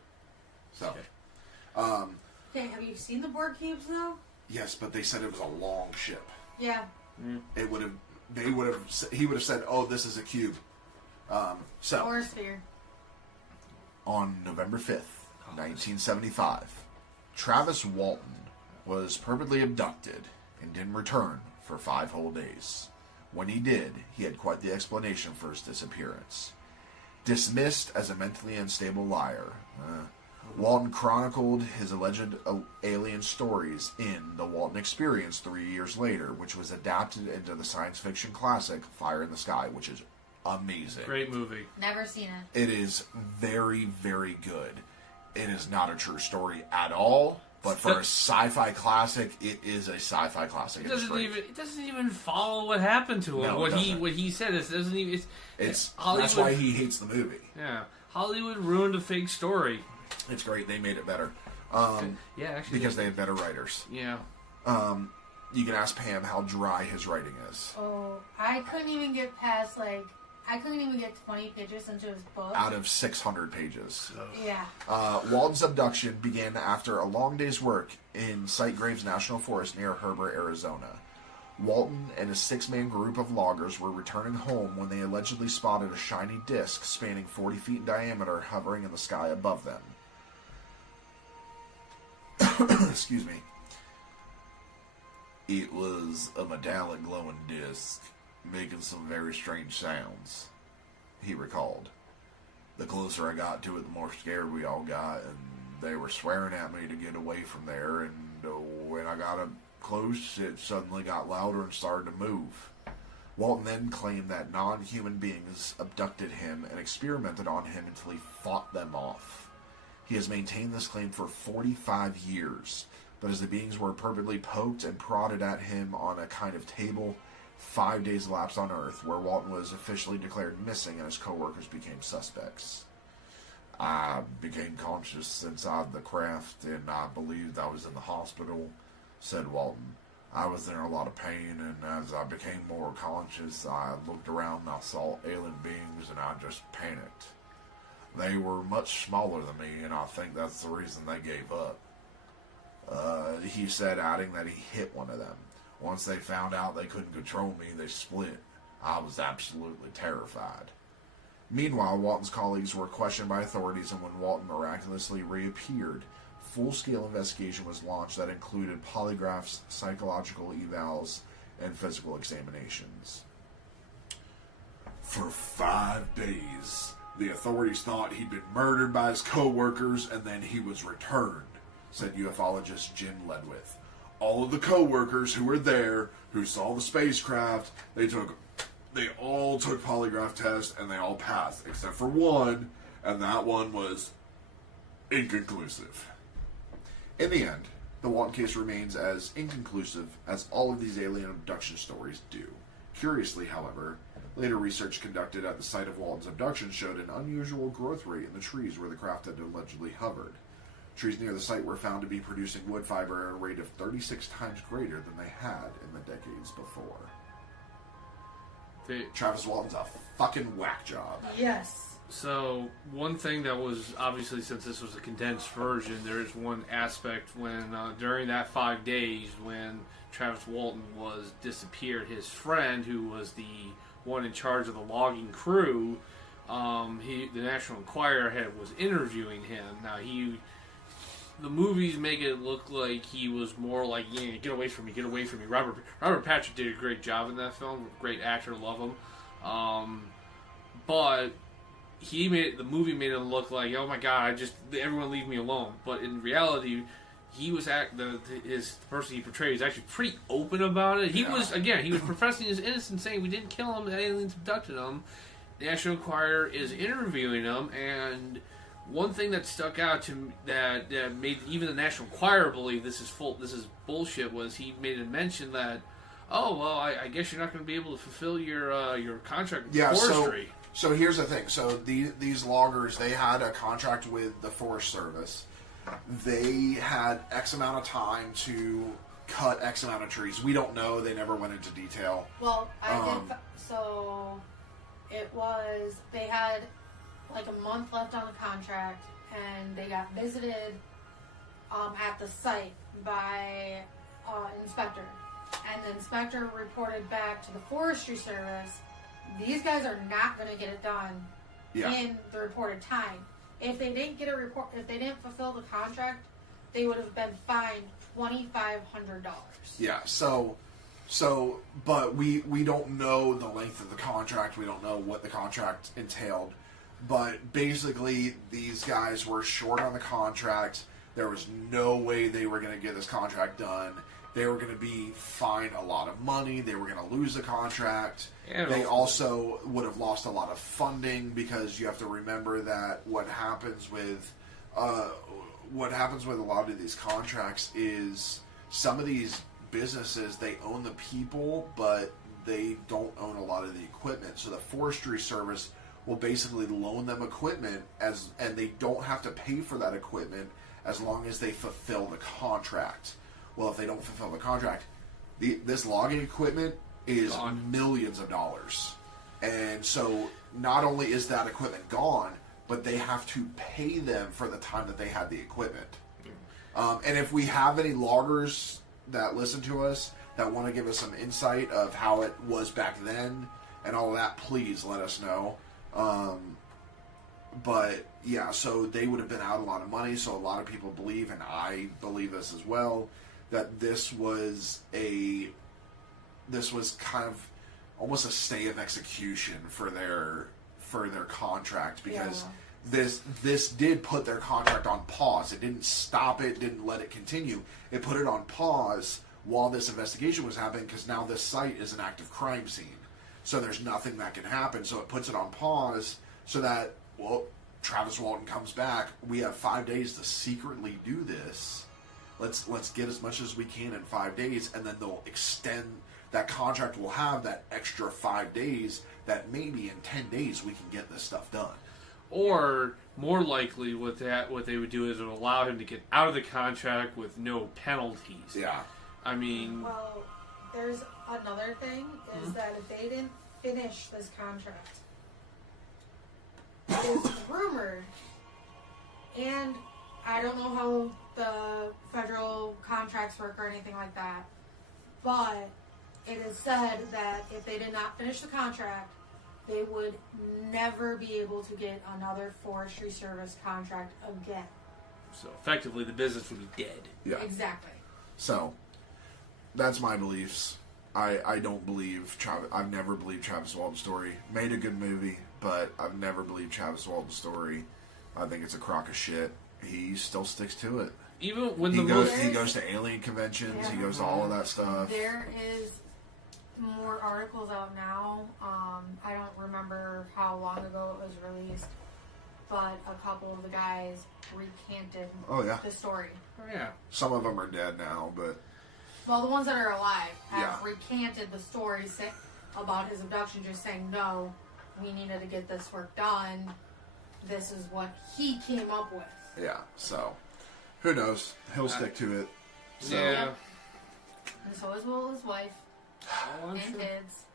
So, okay, have you seen the Borg cubes though? Yes, but they said it was a long ship. Yeah. It would have. He would have said, "Oh, this is a cube." Or a sphere. On November 5th, 1975, Travis Walton was purportedly abducted and didn't return for 5 whole days. When he did, he had quite the explanation for his disappearance. Dismissed as a mentally unstable liar, Walton chronicled his alleged alien stories in The Walton Experience 3 years later, which was adapted into the science fiction classic Fire in the Sky, which is amazing. Great movie. Never seen it. It is very, very good. It is not a true story at all, but for a sci-fi classic, it is a sci-fi classic. It doesn't even follow what happened to him. No, what he said. It doesn't even. It's Hollywood, that's why he hates the movie. Yeah, Hollywood ruined a fake story. It's great. They made it better. Actually, because they have better writers. Yeah. You can ask Pam how dry his writing is. Oh, I couldn't even get 20 pages into his book. Out of 600 pages. Yeah. Walton's abduction began after a long day's work in Site Graves National Forest near Herbert, Arizona. Walton and a 6-man group of loggers were returning home when they allegedly spotted a shiny disc spanning 40 feet in diameter hovering in the sky above them. Excuse me. It was a metallic glowing disc, making some very strange sounds, he recalled. The closer I got to it, the more scared we all got, and they were swearing at me to get away from there, and when I got up close, it suddenly got louder and started to move. Walton then claimed that non-human beings abducted him and experimented on him until he fought them off. He has maintained this claim for 45 years, but as the beings were purportedly poked and prodded at him on a kind of table, 5 days elapsed on Earth, where Walton was officially declared missing and his co-workers became suspects. I became conscious inside the craft, and I believed I was in the hospital, said Walton. I was in a lot of pain, and as I became more conscious, I looked around and I saw alien beings, and I just panicked. They were much smaller than me, and I think that's the reason they gave up. He said, adding that he hit one of them. Once they found out they couldn't control me, they split. I was absolutely terrified. Meanwhile, Walton's colleagues were questioned by authorities, and when Walton miraculously reappeared full-scale investigation was launched that included polygraphs, psychological evals, and physical examinations. For 5 days, the authorities thought he'd been murdered by his co-workers and then he was returned, said ufologist Jim Ledwith. All of the co-workers who were there, who saw the spacecraft, they all took polygraph tests and they all passed, except for one, and that one was inconclusive. In the end, the Walton case remains as inconclusive as all of these alien abduction stories do. Curiously, however, later research conducted at the site of Walton's abduction showed an unusual growth rate in the trees where the craft had allegedly hovered. Trees near the site were found to be producing wood fiber at a rate of 36 times greater than they had in the decades before. Travis Walton's a fucking whack job. Yes. So, one thing that was, obviously, since this was a condensed version, there is one aspect when, during that 5 days, when Travis Walton was disappeared, his friend, who was the one in charge of the logging crew, the National Enquirer was interviewing him. Now, the movies make it look like he was more like, yeah, get away from me. Robert Patrick did a great job in that film, great actor, love him. But the movie made it look like, oh my god, everyone leave me alone. But in reality, he was the person he portrayed was actually pretty open about it. He was professing his innocence, saying we didn't kill him, the aliens abducted him. The National Enquirer is interviewing him, and one thing that stuck out to me that made even the National Enquirer believe this is bullshit was he made a mention that, oh well, I guess you're not going to be able to fulfill your contract with forestry. So here's the thing. So these loggers, they had a contract with the Forest Service. They had X amount of time to cut X amount of trees. We don't know. They never went into detail. Well, so it was, they had like a month left on the contract, and they got visited at the site by inspector. And the inspector reported back to the Forestry Service, these guys are not going to get it done in the reported time. If they didn't if they didn't fulfill the contract, they would have been fined $2,500. Yeah. But we don't know the length of the contract. We don't know what the contract entailed. But basically, these guys were short on the contract. There was no way they were going to get this contract done. They were going to be fined a lot of money. They were going to lose the contract. They also would have lost a lot of funding, because you have to remember that what happens with a lot of these contracts is some of these businesses, they own the people, but they don't own a lot of the equipment. So the Forestry Service will basically loan them equipment, and they don't have to pay for that equipment as long as they fulfill the contract. Well, if they don't fulfill the contract, this logging equipment is millions of dollars. And so not only is that equipment gone, but they have to pay them for the time that they had the equipment. And if we have any loggers that listen to us that want to give us some insight of how it was back then and all of that, please let us know. But yeah, so they would have been out a lot of money. So a lot of people believe, and I believe this as well, that this was kind of almost a stay of execution for their contract, because this did put their contract on pause. It didn't stop it, didn't let it continue. It put it on pause while this investigation was happening, because now this site is an active crime scene. So there's nothing that can happen. So it puts it on pause so that, well, Travis Walton comes back. We have 5 days to secretly do this. Let's get as much as we can in 5 days, and then they'll extend that contract. Will have that extra 5 days that maybe in 10 days we can get this stuff done. Or more likely, what they would do is it would allow him to get out of the contract with no penalties. Yeah. I mean, well, there's another thing is that if they didn't finish this contract, it's rumored, and I don't know how the federal contracts work or anything like that, but it is said that if they did not finish the contract, they would never be able to get another Forestry Service contract again. So effectively, the business would be dead. Yeah. Exactly. So, that's my beliefs. I don't believe I've never believed Travis Walton's story. Made a good movie, but I've never believed Travis Walton's story. I think it's a crock of shit. He still sticks to it. Even when he goes to alien conventions. Yeah. He goes to all of that stuff. There is more articles out now. I don't remember how long ago it was released, but a couple of the guys recanted the story. Oh yeah. Some of them are dead now, but well, the ones that are alive have recanted the story about his abduction, just saying, no, we needed to get this work done. This is what he came up with. Yeah, so who knows? He'll stick to it. So. Yeah. And so as well his wife and kids.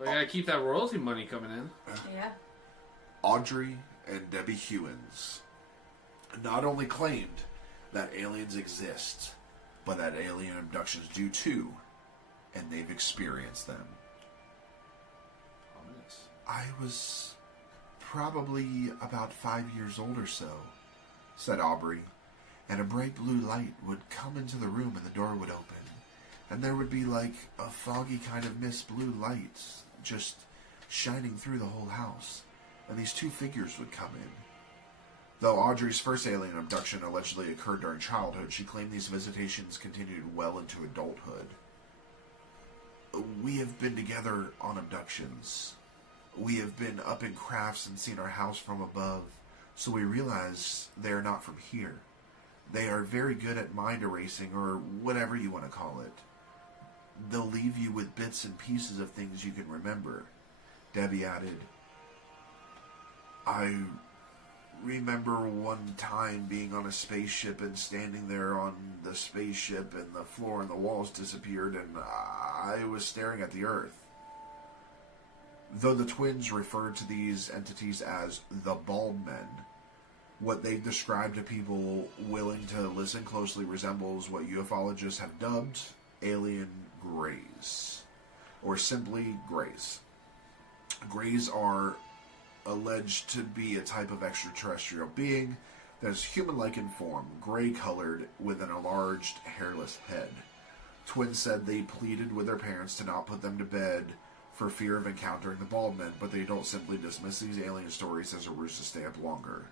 Well, you gotta keep that royalty money coming in. Yeah. Audrey and Debbie Hewins not only claimed that aliens exist, but that alien abductions do too, and they've experienced them. Ominous. I was probably about 5 years old or so, said Aubrey, and a bright blue light would come into the room and the door would open, and there would be like a foggy kind of mist blue light just shining through the whole house, and these two figures would come in. Though Audrey's first alien abduction allegedly occurred during childhood, she claimed these visitations continued well into adulthood. We have been together on abductions. We have been up in crafts and seen our house from above, so we realize they are not from here. They are very good at mind erasing, or whatever you want to call it. They'll leave you with bits and pieces of things you can remember. Debbie added, I remember one time being on a spaceship and standing there on the spaceship and the floor and the walls disappeared and I was staring at the Earth. Though the twins referred to these entities as the bald men, what they described to people willing to listen closely resembles what ufologists have dubbed alien greys, or simply greys. Greys are alleged to be a type of extraterrestrial being that is human-like in form, gray-colored, with an enlarged, hairless head. Twins said they pleaded with their parents to not put them to bed for fear of encountering the bald men, but they don't simply dismiss these alien stories as a ruse to stay up longer.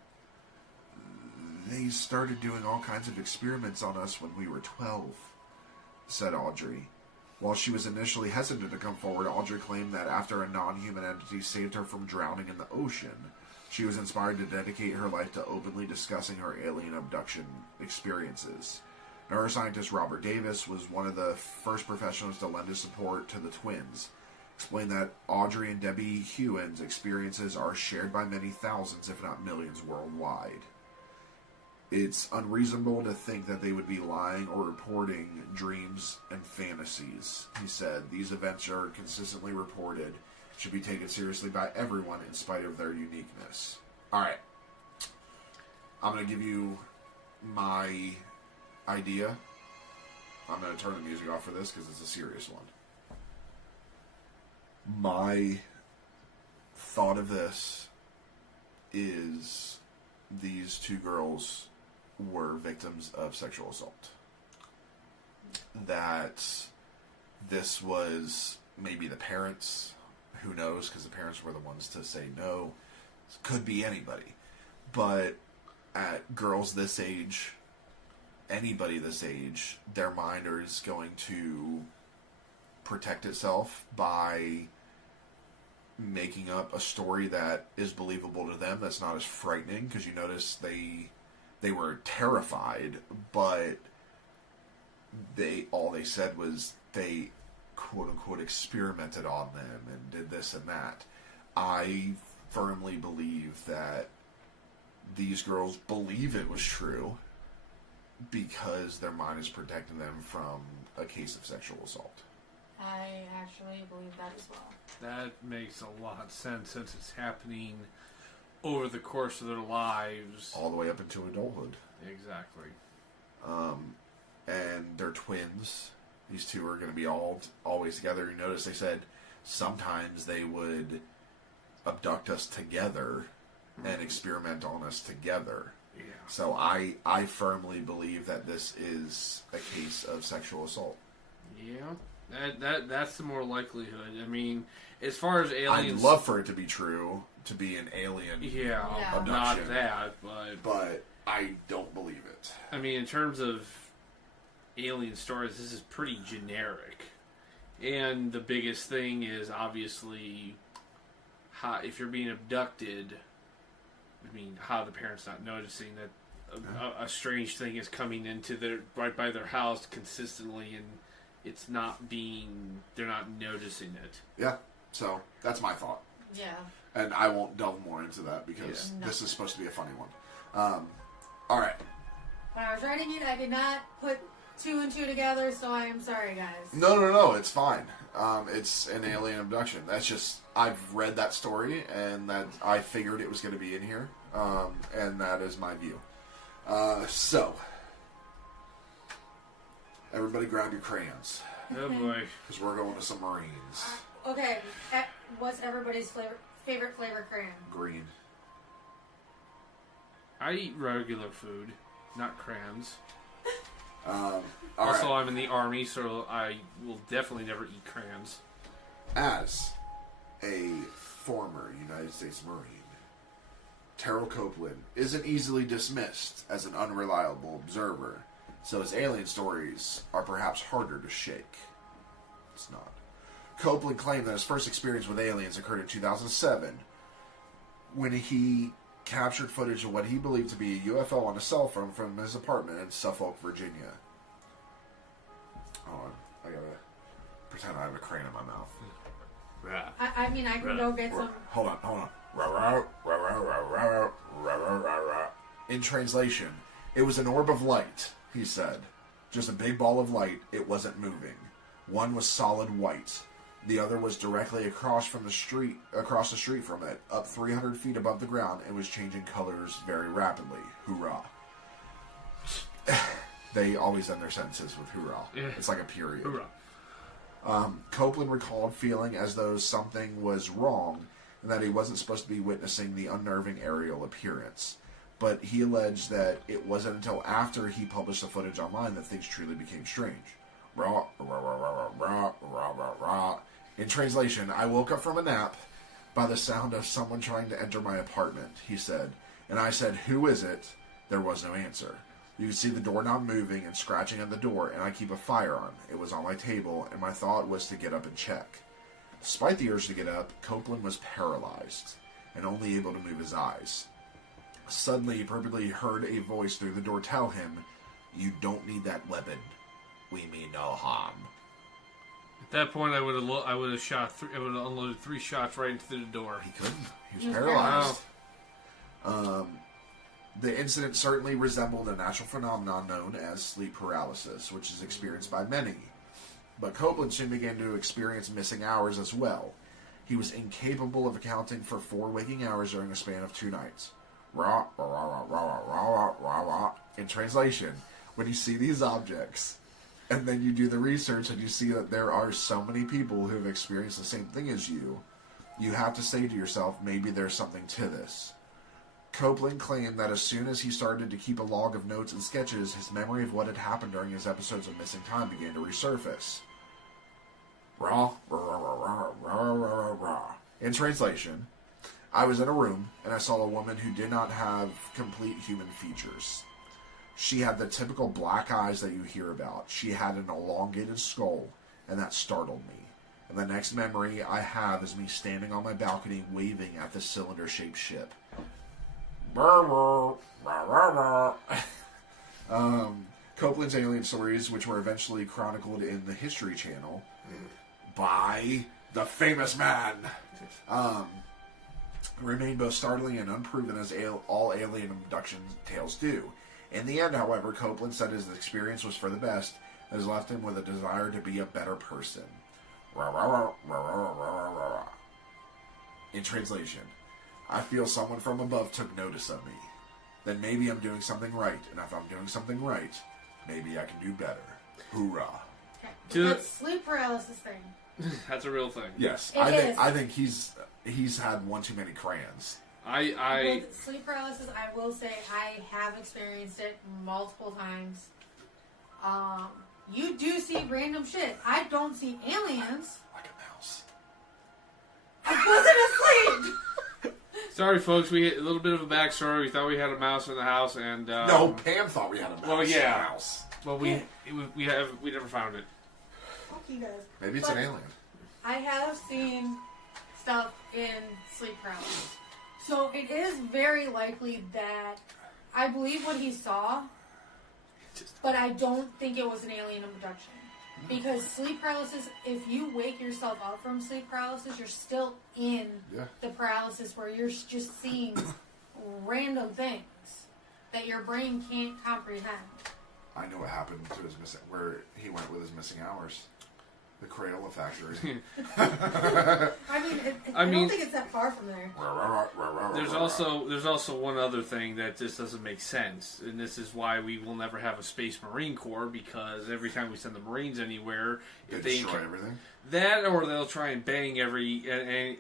They started doing all kinds of experiments on us when we were 12, said Audrey. While she was initially hesitant to come forward, Audrey claimed that after a non-human entity saved her from drowning in the ocean, she was inspired to dedicate her life to openly discussing her alien abduction experiences. Neuroscientist Robert Davis was one of the first professionals to lend his support to the twins, explained that Audrey and Debbie Hewins' experiences are shared by many thousands, if not millions, worldwide. It's unreasonable to think that they would be lying or reporting dreams and fantasies, he said. These events are consistently reported, should be taken seriously by everyone in spite of their uniqueness. Alright. I'm going to give you my idea. I'm going to turn the music off for this because it's a serious one. My thought of this is these two girls were victims of sexual assault. That this was maybe the parents, who knows, because the parents were the ones to say no. Could be anybody. But at girls this age, anybody this age, their mind is going to protect itself by making up a story that is believable to them, that's not as frightening, because you notice they were terrified, but all they said was they quote unquote experimented on them and did this and that. I firmly believe that these girls believe it was true because their mind is protecting them from a case of sexual assault. I actually believe that as well. That makes a lot of sense since it's happening over the course of their lives. All the way up into adulthood. Exactly. And they're twins. These two are going to be always together. You notice they said sometimes they would abduct us together and experiment on us together. Yeah. So I firmly believe that this is a case of sexual assault. Yeah, that's the more likelihood. I mean, as far as aliens, I'd love for it to be true, to be an alien abduction. Not that, but I don't believe it. I mean, in terms of alien stories, this is pretty generic. And the biggest thing is obviously how, if you're being abducted, I mean, how the parents not noticing that a strange thing is coming into right by their house consistently, and it's not they're not noticing it. Yeah, so that's my thought. Yeah. And I won't delve more into that because this is supposed to be a funny one. All right. When I was writing it, I did not put 2 and 2 together, so I am sorry, guys. No, it's fine. It's an alien abduction. That's just, I've read that story, and that I figured it was going to be in here, and that is my view. So, everybody grab your crayons. Oh boy. Because we're going to some Marines. Okay, what's everybody's favorite flavor crayon? Green. I eat regular food, not crayons. Also, I'm in the Army, so I will definitely never eat crayons. As a former United States Marine, Terrell Copeland isn't easily dismissed as an unreliable observer, so his alien stories are perhaps harder to shake. It's not. Copeland claimed that his first experience with aliens occurred in 2007 when he captured footage of what he believed to be a UFO on a cell phone from his apartment in Suffolk, Virginia. Hold on. I gotta pretend I have a crayon in my mouth. I mean, I can go get some. Hold on. In translation, it was an orb of light, he said. Just a big ball of light. It wasn't moving. One was solid white. The other was directly across the street from it, up 300 feet above the ground, and was changing colors very rapidly. Hoorah. They always end their sentences with hoorah. Yeah. It's like a period. Hoorah. Copeland recalled feeling as though something was wrong and that he wasn't supposed to be witnessing the unnerving aerial appearance. But he alleged that it wasn't until after he published the footage online that things truly became strange. Rah, rah, rah, rah, rah, rah, rah, rah. In translation, I woke up from a nap by the sound of someone trying to enter my apartment, he said. And I said, "Who is it?" There was no answer. You could see the doorknob moving and scratching at the door, and I keep a firearm. It was on my table, and my thought was to get up and check. Despite the urge to get up, Copeland was paralyzed and only able to move his eyes. Suddenly, he perfectly heard a voice through the door tell him, "You don't need that weapon. We mean no harm." At that point, I would have shot. I would have unloaded 3 shots right into the door. He couldn't. He was paralyzed. The incident certainly resembled a natural phenomenon known as sleep paralysis, which is experienced by many. But Copeland soon began to experience missing hours as well. He was incapable of accounting for 4 waking hours during a span of 2 nights. Rah, rah, rah, rah, rah, rah, rah. In translation, when you see these objects, and then you do the research and you see that there are so many people who have experienced the same thing as you have to say to yourself, maybe there's something to this. Copeland claimed that as soon as he started to keep a log of notes and sketches, his memory of what had happened during his episodes of Missing Time began to resurface. Rah, rah, rah, rah, rah, rah, rah. In translation, I was in a room and I saw a woman who did not have complete human features. She had the typical black eyes that you hear about. She had an elongated skull, and that startled me. And the next memory I have is me standing on my balcony waving at the cylinder-shaped ship. Copeland's alien stories, which were eventually chronicled in the History Channel by the famous man, remain both startling and unproven as all alien abduction tales do. In the end, however, Copeland said his experience was for the best and has left him with a desire to be a better person. In translation, I feel someone from above took notice of me. Then maybe I'm doing something right, and if I'm doing something right, maybe I can do better. Hoorah. Okay. That sleep paralysis thing. That's a real thing. Yes. I think he's had one too many crayons. With sleep paralysis, I will say I have experienced it multiple times. You do see random shit. I don't see aliens. Like a mouse. I wasn't asleep. Sorry, folks. We a little bit of a backstory. We thought we had a mouse in the house, and no, Pam thought we had a mouse. Well, yeah, in the house. Well, we never found it. Fuck you guys. Maybe it's an alien. I have seen stuff in sleep paralysis, so it is very likely that I believe what he saw, but I don't think it was an alien abduction. Because sleep paralysis, if you wake yourself up from sleep paralysis, you're still in the paralysis where you're just seeing random things that your brain can't comprehend. I know what happened to his missing, where he went with his missing hours. The Crayola factory. I don't think it's that far from there. There's also one other thing that just doesn't make sense, and this is why we will never have a Space Marine Corps, because every time we send the Marines anywhere, if they destroy everything. That, or they'll try and bang everything.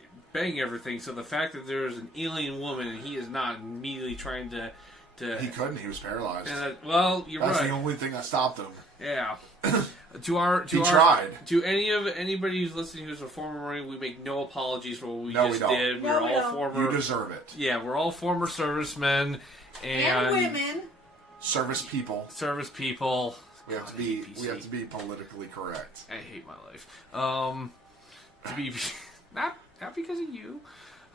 So the fact that there's an alien woman and he is not immediately trying to he couldn't. He was paralyzed. Well, you're right. That's the only thing that stopped him. Yeah. He tried. To anybody who's listening who's a former Marine, we make no apologies for what we did. We're all former. You deserve it. Yeah, we're all former servicemen and women. Service people. We have to be politically correct. I hate my life. To be not because of you.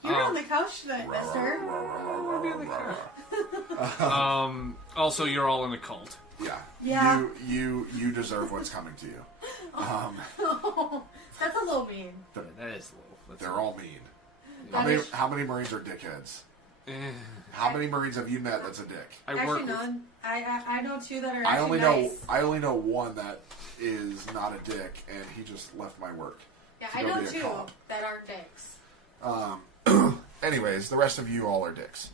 You're on the couch tonight, mister. Also, you're all in a cult. Yeah. You deserve what's coming to you. That's a little mean. That is a little. They're all mean. How many Marines are dickheads? How many Marines have you met that's a dick? Actually, none. I know two that are I only nice. know one that is not a dick, and he just left my work. Yeah, I know two that aren't dicks. Anyways, the rest of you all are dicks.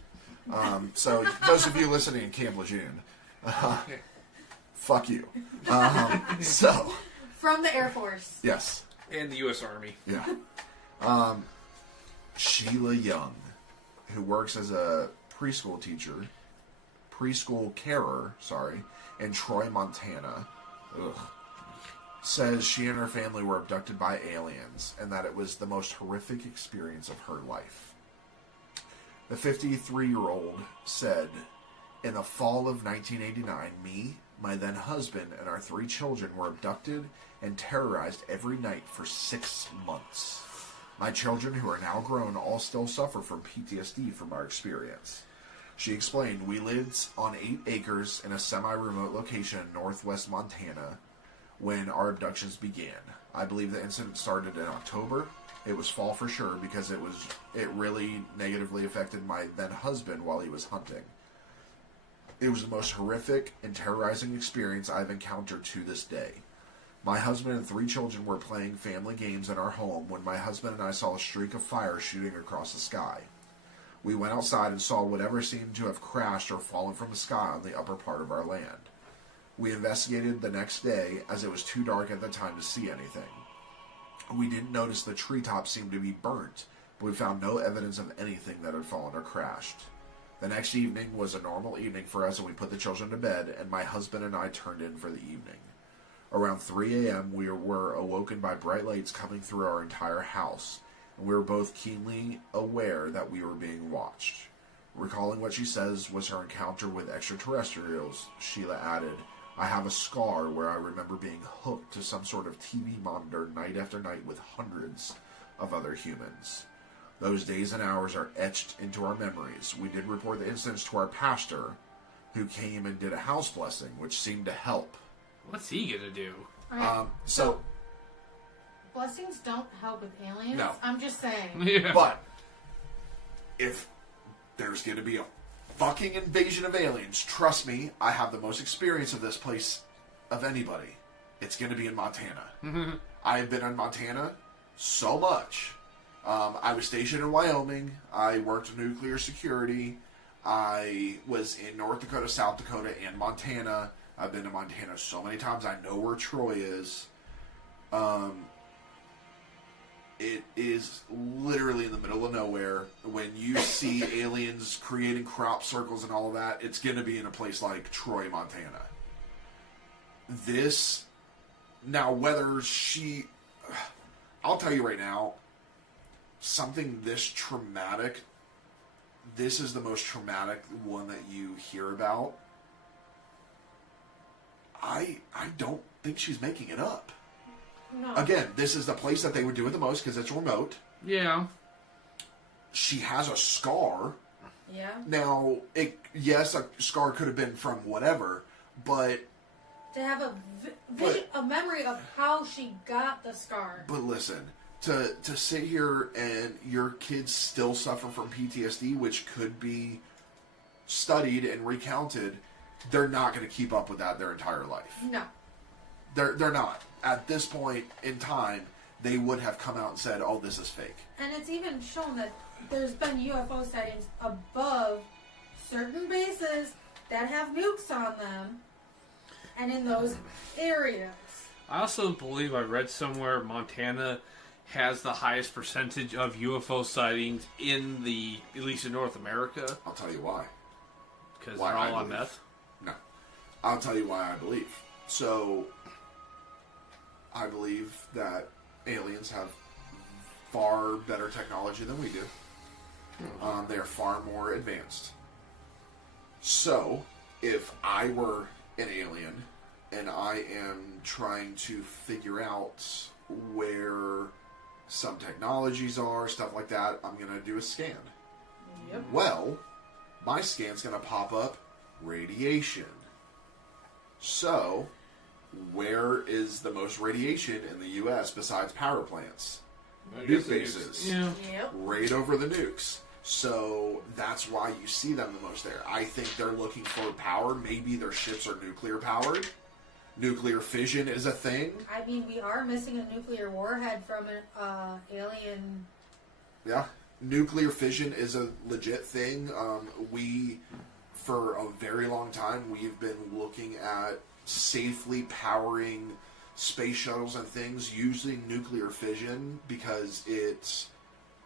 So those of you listening in Camp Lejeune, fuck you. So from the Air Force. Yes. And the U.S. Army. Yeah. Sheila Young, who works as a preschool carer, in Troy, Montana, says she and her family were abducted by aliens and that it was the most horrific experience of her life. The 53-year-old said, in the fall of 1989, me, my then husband, and our 3 children were abducted and terrorized every night for 6 months. My children, who are now grown, all still suffer from PTSD from our experience. She explained, we lived on 8 acres in a semi-remote location in northwest Montana when our abductions began. I believe the incident started in October. It was fall for sure because it really negatively affected my then husband while he was hunting. It was the most horrific and terrorizing experience I've encountered to this day. My husband and 3 children were playing family games in our home when my husband and I saw a streak of fire shooting across the sky. We went outside and saw whatever seemed to have crashed or fallen from the sky on the upper part of our land. We investigated the next day as it was too dark at the time to see anything. We didn't notice the treetops seemed to be burnt, but we found no evidence of anything that had fallen or crashed. The next evening was a normal evening for us, and we put the children to bed, and my husband and I turned in for the evening. Around 3 a.m., we were awoken by bright lights coming through our entire house, and we were both keenly aware that we were being watched. Recalling what she says was her encounter with extraterrestrials, Sheila added, I have a scar where I remember being hooked to some sort of TV monitor night after night with hundreds of other humans. Those days and hours are etched into our memories. We did report the incidents to our pastor, who came and did a house blessing, which seemed to help. What's he gonna do? Right. Blessings don't help with aliens. No. I'm just saying. Yeah. But if there's going to be a fucking invasion of aliens, trust me, I have the most experience of this place of anybody. It's going to be in Montana. I have been in Montana so much. I was stationed in Wyoming. I worked nuclear security. I was in North Dakota, South Dakota, and Montana. I've been to Montana so many times. I know where Troy is. it is literally in the middle of nowhere. When you see aliens creating crop circles and all of that, it's going to be in a place like Troy, Montana. This, now whether she, I'll tell you right now, something this traumatic, this is the most traumatic one that you hear about. I don't think she's making it up. No. Again, this is the place that they would do it the most because it's remote. Yeah. She has a scar. Yeah. Now, yes, a scar could have been from whatever, but... To have a memory of how she got the scar. But listen, to sit here and your kids still suffer from PTSD, which could be studied and recounted, they're not going to keep up with that their entire life. No. They're not. At this point in time, they would have come out and said, oh, this is fake. And it's even shown that there's been UFO sightings above certain bases that have nukes on them and in those areas. I also believe I read somewhere Montana has the highest percentage of UFO sightings in at least in North America. I'll tell you why. Because they're all on meth? No. I'll tell you why I believe. So... I believe that aliens have far better technology than we do. They are far more advanced. So, if I were an alien and I am trying to figure out where some technologies are, stuff like that, I'm going to do a scan. Yep. Well, my scan's going to pop up radiation. So... where is the most radiation in the U.S. besides power plants? Nuke bases. Yeah. Yep. Right over the nukes. So that's why you see them the most there. I think they're looking for power. Maybe their ships are nuclear powered. Nuclear fission is a thing. I mean, we are missing a nuclear warhead from an alien. Yeah. Nuclear fission is a legit thing. For a very long time, we've been looking at safely powering space shuttles and things using nuclear fission because it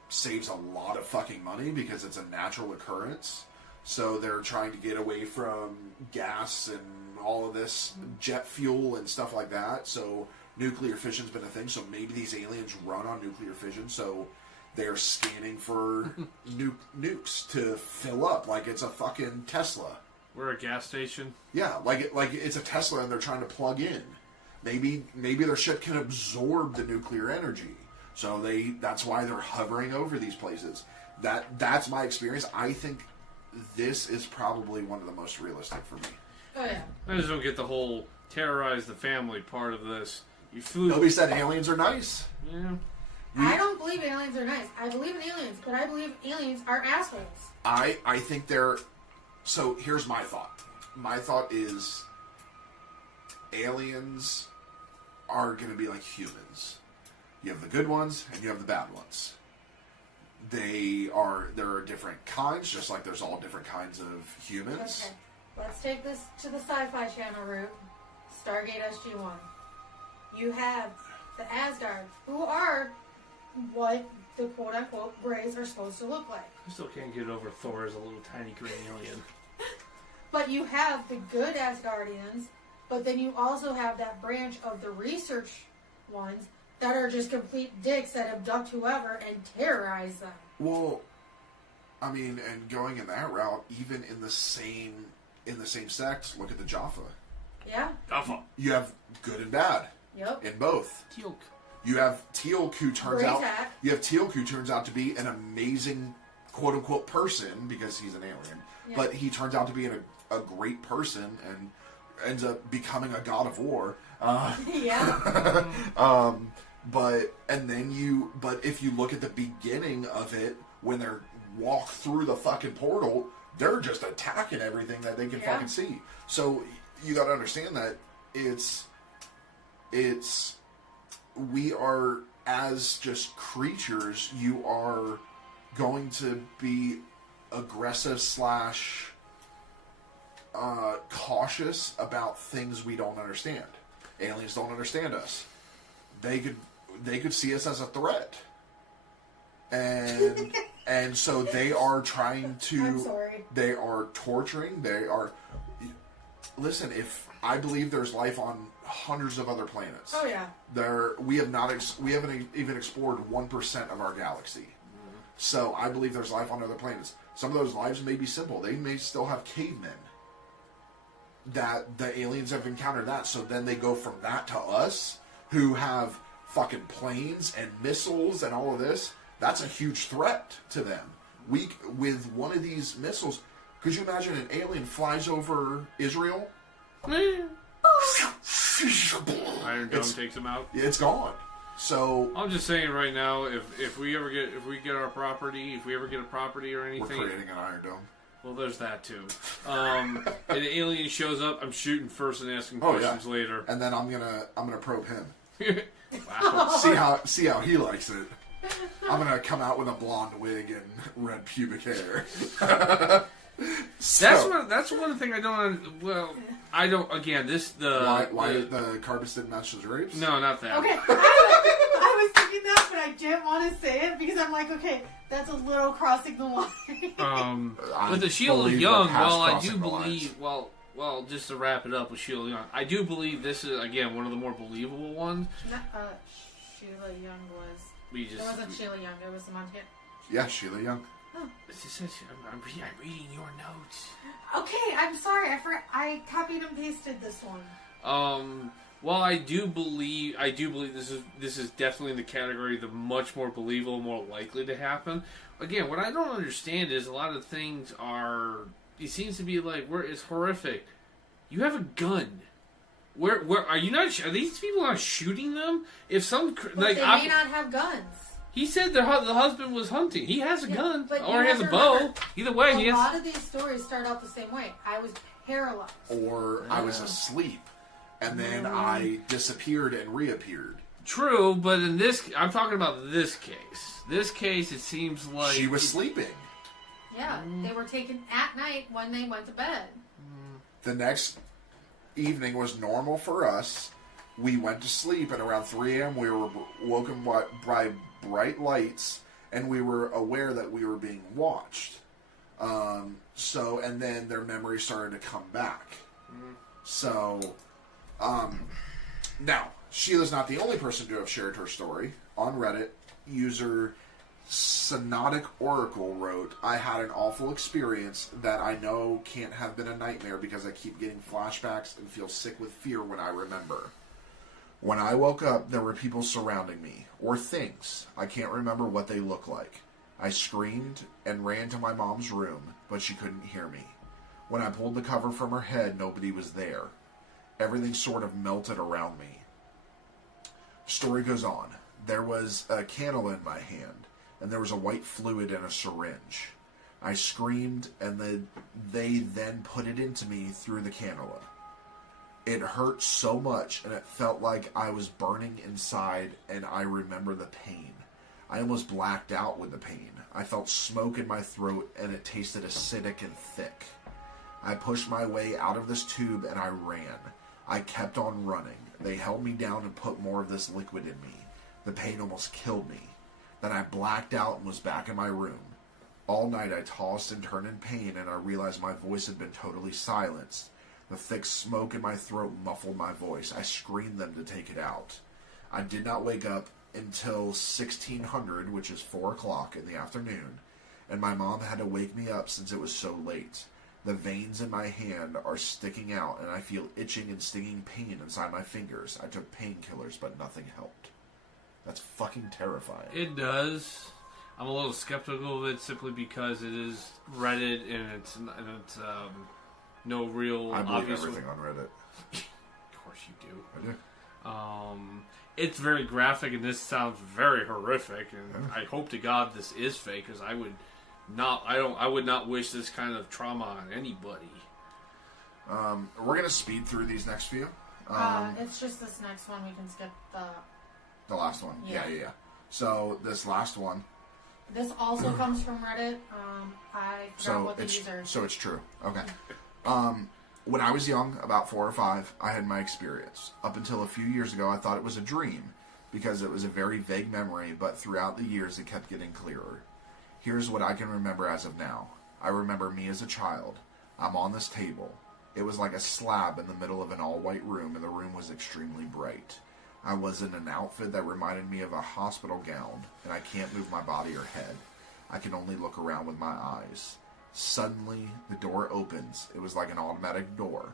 saves a lot of fucking money because it's a natural occurrence. So they're trying to get away from gas and all of this jet fuel and stuff like that. So nuclear fission's been a thing. So maybe these aliens run on nuclear fission. So they're scanning for nukes to fill up like it's a fucking Tesla. We're a gas station. Yeah, like it's a Tesla and they're trying to plug in. Maybe their ship can absorb the nuclear energy. So that's why they're hovering over these places. That's my experience. I think this is probably one of the most realistic for me. Oh yeah. I just don't get the whole terrorize the family part of this. You flew. Nobody said aliens are nice. Yeah. I don't believe aliens are nice. I believe in aliens, but I believe aliens are assholes. I think they're... So here's my thought. My thought is aliens are going to be like humans. You have the good ones and you have the bad ones. There are different kinds, just like there's all different kinds of humans. Okay, let's take this to the Sci-Fi Channel route. Stargate SG-1. You have the Asgard, who are what the quote-unquote Greys are supposed to look like. I still can't get over Thor as a little tiny green alien. But you have the good Asgardians, but then you also have that branch of the research ones that are just complete dicks that abduct whoever and terrorize them. Well, I mean, and going in that route, even in the same sect, look at the Jaffa. Yeah? Jaffa. You have good and bad. Yep. In both. Teal'c. You have Teal'c who turns out... Greytack. You have Teal'c who turns out to be an amazing quote-unquote person, because he's an alien. Yeah. But he turns out to be a great person and ends up becoming a god of war. Yeah. But if you look at the beginning of it, when they're walk through the fucking portal, they're just attacking everything that they can fucking see. So you got to understand that we are, as just creatures, you are going to be aggressive / cautious about things we don't understand. Aliens don't understand us. They could see us as a threat. And so they are trying to. I'm sorry. They are torturing. They are. Listen, if I believe there's life on hundreds of other planets. Oh yeah. We haven't even explored 1% of our galaxy. So I believe there's life on other planets. Some of those lives may be simple. They may still have cavemen that the aliens have encountered that. So then they go from that to us, who have fucking planes and missiles and all of this. That's a huge threat to them. With one of these missiles, could you imagine an alien flies over Israel? Iron Dome takes him out. It's gone. So I'm just saying right now, if we ever get a property or anything, we're creating an Iron Dome. Well, there's that too. An alien shows up, I'm shooting first and asking questions later. And then I'm gonna probe him. Wow. See how he likes it. I'm gonna come out with a blonde wig and red pubic hair. That's one thing I don't. Well, I don't. Again, why the carpets didn't match the drapes? No, not that. Okay, I was thinking that, but I didn't want to say it because I'm like, okay, that's a little crossing the line. With the Shield of Young, while I do believe, well, just to wrap it up with Shield of Young, I do believe this is again one of the more believable ones. Sheila Young was. It wasn't Sheila Young. It was the Montana. Yeah, Sheila Young. Oh. I'm reading your notes. Okay, I'm sorry. I copied and pasted this one. Well, I do believe this is definitely in the category of the much more believable, more likely to happen. Again, what I don't understand is a lot of things are. It seems to be like it's horrific. You have a gun. Where are you not? Are these people not shooting them? If some they may not have guns. He said the husband was hunting. He has a gun or he has a bow. Either way, a lot of these stories start out the same way. I was paralyzed, or I was asleep, and then I disappeared and reappeared. True, but in this, I'm talking about this case. This case, it seems like she was sleeping. Yeah, they were taken at night when they went to bed. The next evening was normal for us. We went to sleep, and around 3 a.m. we were woken by bright lights, and we were aware that we were being watched. And then their memory started to come back. Now, Sheila's not the only person to have shared her story. On Reddit, user Synodic Oracle wrote, I had an awful experience that I know can't have been a nightmare because I keep getting flashbacks and feel sick with fear when I remember. When I woke up, there were people surrounding me, or things. I can't remember what they looked like. I screamed and ran to my mom's room, but she couldn't hear me. When I pulled the cover from her head, nobody was there. Everything sort of melted around me. Story goes on. There was a cannula in my hand, and there was a white fluid in a syringe. I screamed, and they then put it into me through the cannula. It hurt so much, and it felt like I was burning inside, and I remember the pain. I almost blacked out with the pain. I felt smoke in my throat, and it tasted acidic and thick. I pushed my way out of this tube, and I ran. I kept on running. They held me down and put more of this liquid in me. The pain almost killed me. Then I blacked out and was back in my room. All night I tossed and turned in pain, and I realized my voice had been totally silenced. The thick smoke in my throat muffled my voice. I screamed them to take it out. I did not wake up until 1600, which is 4 o'clock in the afternoon, and my mom had to wake me up since it was so late. The veins in my hand are sticking out, and I feel itching and stinging pain inside my fingers. I took painkillers, but nothing helped. That's fucking terrifying. It does. I'm a little skeptical of it simply because it is Reddit and it's no real. I believe everything on Reddit. Of course you do. I do. It's very graphic, and this sounds very horrific. And I hope to God this is fake, because I would not wish this kind of trauma on anybody. We're gonna speed through these next few. It's just this next one. We can skip the last one. Yeah. So this last one. This also comes from Reddit. I forgot what the user. So it's true. Okay. When I was young, about 4 or 5, I had my experience. Up until a few years ago, I thought it was a dream because it was a very vague memory, but throughout the years it kept getting clearer. Here's what I can remember as of now. I remember me as a child. I'm on this table. It was like a slab in the middle of an all-white room, and the room was extremely bright. I was in an outfit that reminded me of a hospital gown, and I can't move my body or head. I can only look around with my eyes. Suddenly, the door opens. It was like an automatic door.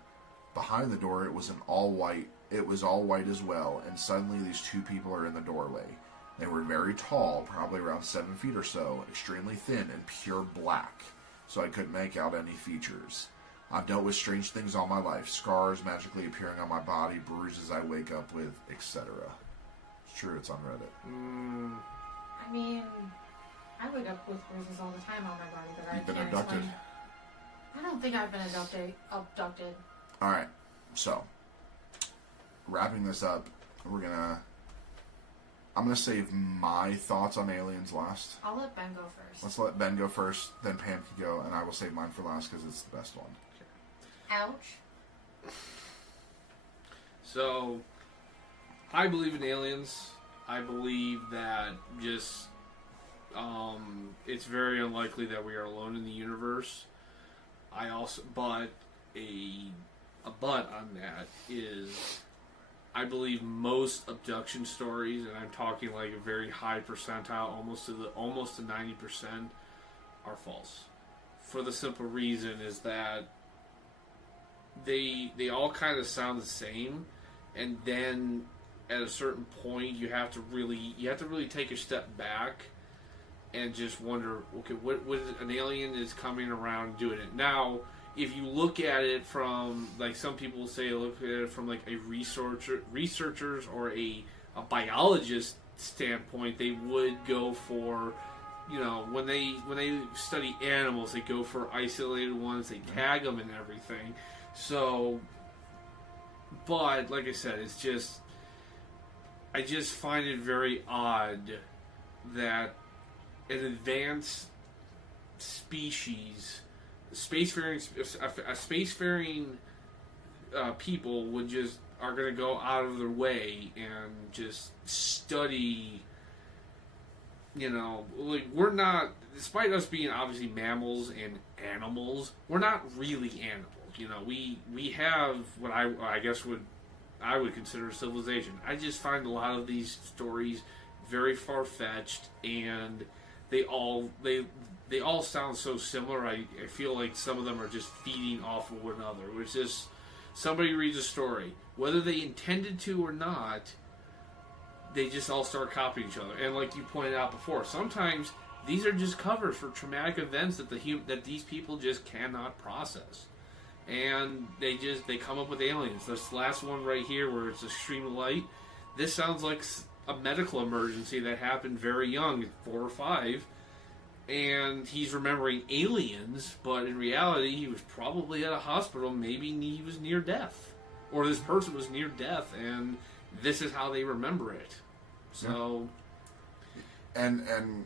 Behind the door, it was all white as well, and suddenly these two people are in the doorway. They were very tall, probably around 7 feet or so, extremely thin and pure black, so I couldn't make out any features. I've dealt with strange things all my life, scars magically appearing on my body, bruises I wake up with, etc. It's true, it's on Reddit. I mean, I wake up with bruises all the time on my body that You've been can't abducted. explain. I don't think I've been abducted. Alright, so, wrapping this up, I'm gonna save my thoughts on aliens last. I'll let Ben go first. Let's let Ben go first, then Pam can go, and I will save mine for last because it's the best one. Ouch. So, I believe in aliens. I believe that just it's very unlikely that we are alone in the universe. But on that is, I believe most abduction stories, and I'm talking like a very high percentile, almost to 90%, are false. For the simple reason is that they all kind of sound the same, and then at a certain point you have to really take a step back and just wonder, okay, what an alien is coming around doing it now. If you look at it from, like some people say, look at it from like a researchers or a biologist standpoint, they would go for, when they study animals, they go for isolated ones, they tag them and everything. So, but like I said, I just find it very odd that an advanced species, spacefaring people are going to go out of their way and just study. Like, we're not, despite us being obviously mammals and animals, we're not really animals. We have what I would consider a civilization. I just find a lot of these stories very far-fetched, and they all sound so similar. I feel like some of them are just feeding off of one another. Which is, somebody reads a story, whether they intended to or not, they just all start copying each other. And like you pointed out before, sometimes these are just covers for traumatic events that these people just cannot process. And they come up with aliens. This last one right here, where it's extreme light, this sounds like a medical emergency that happened very young, 4 or 5, and he's remembering aliens, but in reality he was probably at a hospital. Maybe he was near death, or this person was near death, and this is how they remember it. So, and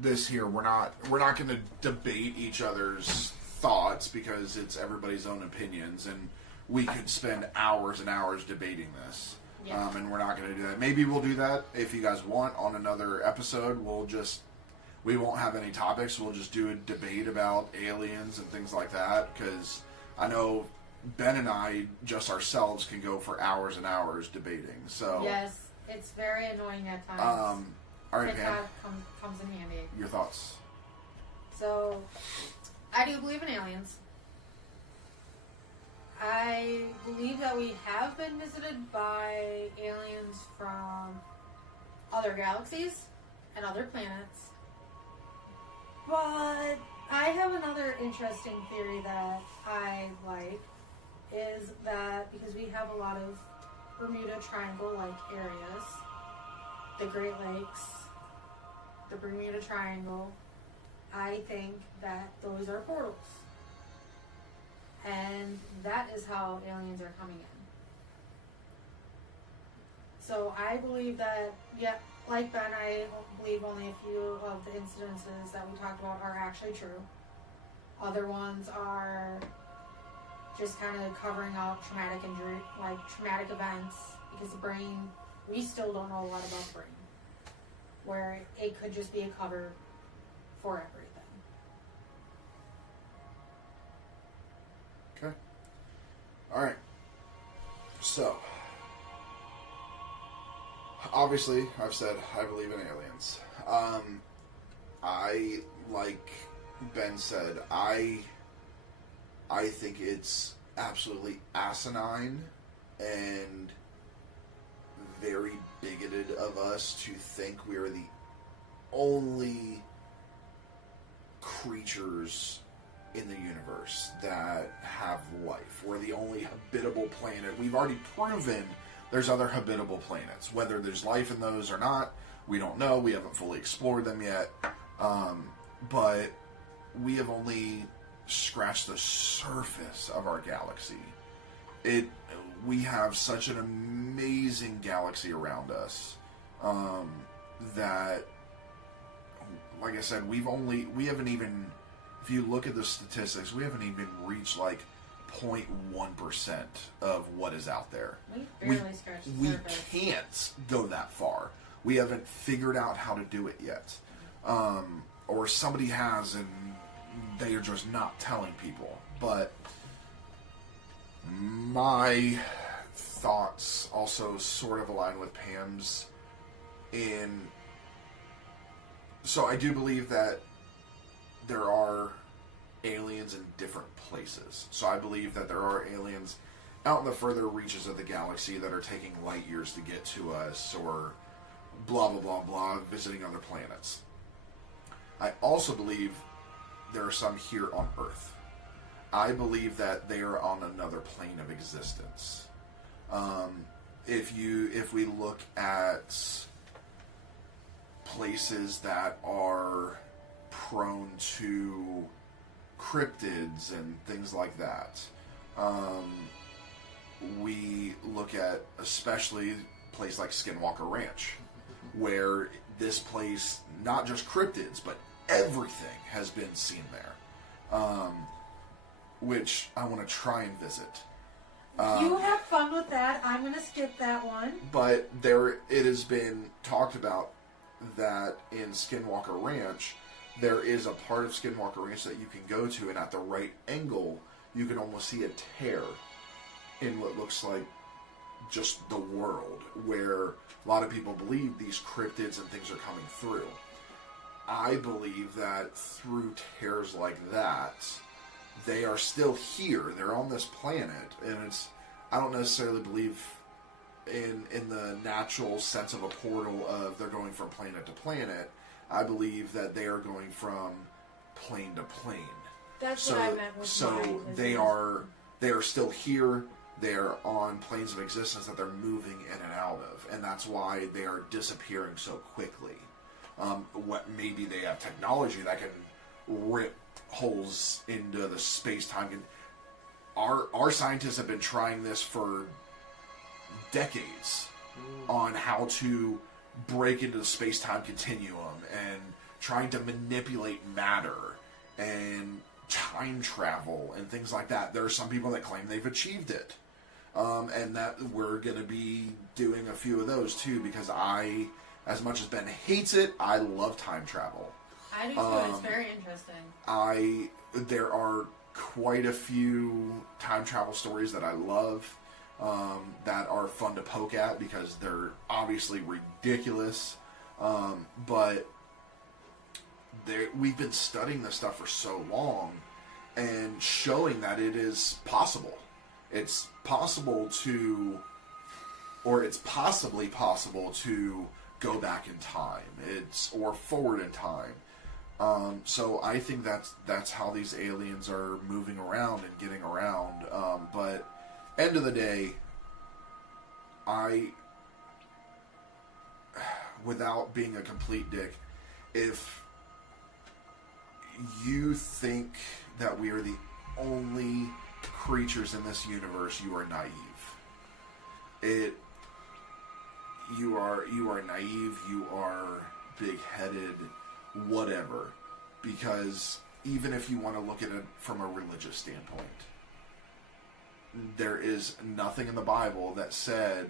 this here, we're not going to debate each other's thoughts, because it's everybody's own opinions, and we could spend hours and hours debating this. Yeah. And we're not going to do that. Maybe we'll do that if you guys want on another episode. We won't have any topics. We'll just do a debate about aliens and things like that, because I know Ben and I, just ourselves, can go for hours and hours debating. So yes, it's very annoying at times. All right, Pam, comes in handy. Your thoughts? So, I do believe in aliens. I believe that we have been visited by aliens from other galaxies and other planets. But I have another interesting theory that I like, is that because we have a lot of Bermuda Triangle-like areas, the Great Lakes, the Bermuda Triangle, I think that those are portals. And that is how aliens are coming in. So I believe that, like Ben, I believe only a few of the incidences that we talked about are actually true. Other ones are just kind of covering up traumatic injury, like traumatic events, because the brain we still don't know a lot about Brain. Where it could just be a cover for everything. Okay. Alright. So, obviously, I've said I believe in aliens. I, like Ben said, I think it's absolutely asinine and very bigoted of us to think we are the only creatures in the universe that have life. We're the only habitable planet. We've already proven there's other habitable planets. Whether there's life in those or not, we don't know. We haven't fully explored them yet. But we have only scratched the surface of our galaxy. We have such an amazing galaxy around us that, like I said, we haven't even, if you look at the statistics, we haven't even reached like 0.1% of what is out there. We barely scratched the surface. We can't go that far. We haven't figured out how to do it yet. Or somebody has and they are just not telling people. But my thoughts also sort of align with Pam's so I do believe that there are aliens in different places. So I believe that there are aliens out in the further reaches of the galaxy that are taking light years to get to us, or blah, blah, blah, blah, visiting other planets. I also believe there are some here on Earth. I believe that they are on another plane of existence. If we look at places that are prone to cryptids and things like that, we look at especially a place like Skinwalker Ranch, where this place, not just cryptids, but everything has been seen there, which I want to try and visit. You have fun with that. I'm going to skip that one. But it has been talked about that in Skinwalker Ranch, there is a part of Skinwalker Ranch that you can go to, and at the right angle, you can almost see a tear in what looks like just the world, where a lot of people believe these cryptids and things are coming through. I believe that through tears like that, they are still here. They're on this planet, and I don't necessarily believe in the natural sense of a portal of they're going from planet to planet. I believe that they are going from plane to plane. That's what I meant with so they are still here. They're on planes of existence that they're moving in and out of, and that's why they are disappearing so quickly. Maybe they have technology that can rip holes into the space-time. Our scientists have been trying this for decades on how to break into the space-time continuum and trying to manipulate matter and time travel and things like that. There are some people that claim they've achieved it. And that we're going to be doing a few of those too, because as much as Ben hates it, I love time travel. I do too. It's very interesting. There are quite a few time travel stories that I love, that are fun to poke at because they're obviously ridiculous. But we've been studying this stuff for so long and showing that it is possible. It's possible it's possibly possible to go back in time. Or forward in time. So I think that's how these aliens are moving around and getting around. But end of the day, without being a complete dick, if you think that we are the only creatures in this universe, you are naive. You are naive, you are big-headed, whatever. Because even if you want to look at it from a religious standpoint, there is nothing in the Bible that said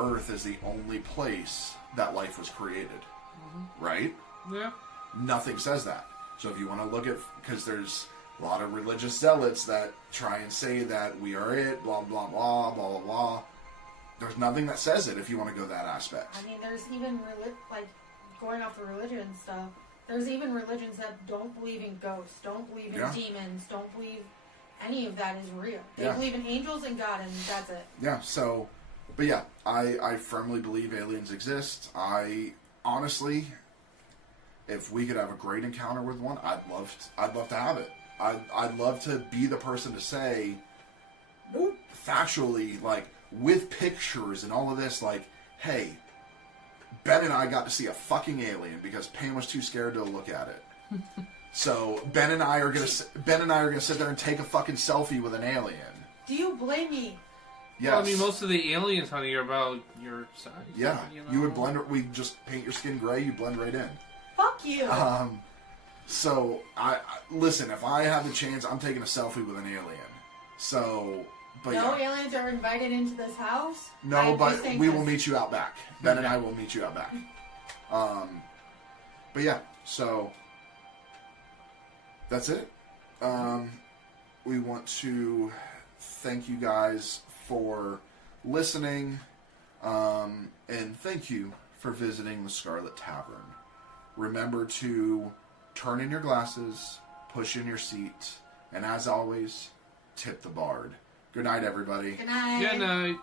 Earth is the only place that life was created. Mm-hmm. Right? Yeah. Nothing says that. So if you want to look at, because there's a lot of religious zealots that try and say that we are it, blah, blah, blah, blah, blah, blah. There's nothing that says it if you want to go that aspect. I mean, there's even, like, going off the religion stuff, there's even religions that don't believe in ghosts, don't believe in demons, don't believe any of that is real. They believe in angels and God, and that's it. Yeah, so, but yeah, I firmly believe aliens exist. I, honestly, if we could have a great encounter with one, I'd love to have it. I'd love to be the person to say, factually, like, with pictures and all of this, like, hey, Ben and I got to see a fucking alien because Pam was too scared to look at it. So Ben and I are gonna sit there and take a fucking selfie with an alien. Do you blame me? Yes. Well, I mean, most of the aliens, honey, are about your size. Yeah, you would blend. We just paint your skin gray. You blend right in. Fuck you. So I listen. If I have the chance, I'm taking a selfie with an alien. So. But no aliens are invited into this house? No, but we will meet you out back. Ben and I will meet you out back. But yeah, so that's it. We want to thank you guys for listening, and thank you for visiting the Scarlet Tavern. Remember to turn in your glasses, push in your seat, and as always, tip the bard. Good night, everybody. Good night. Good night.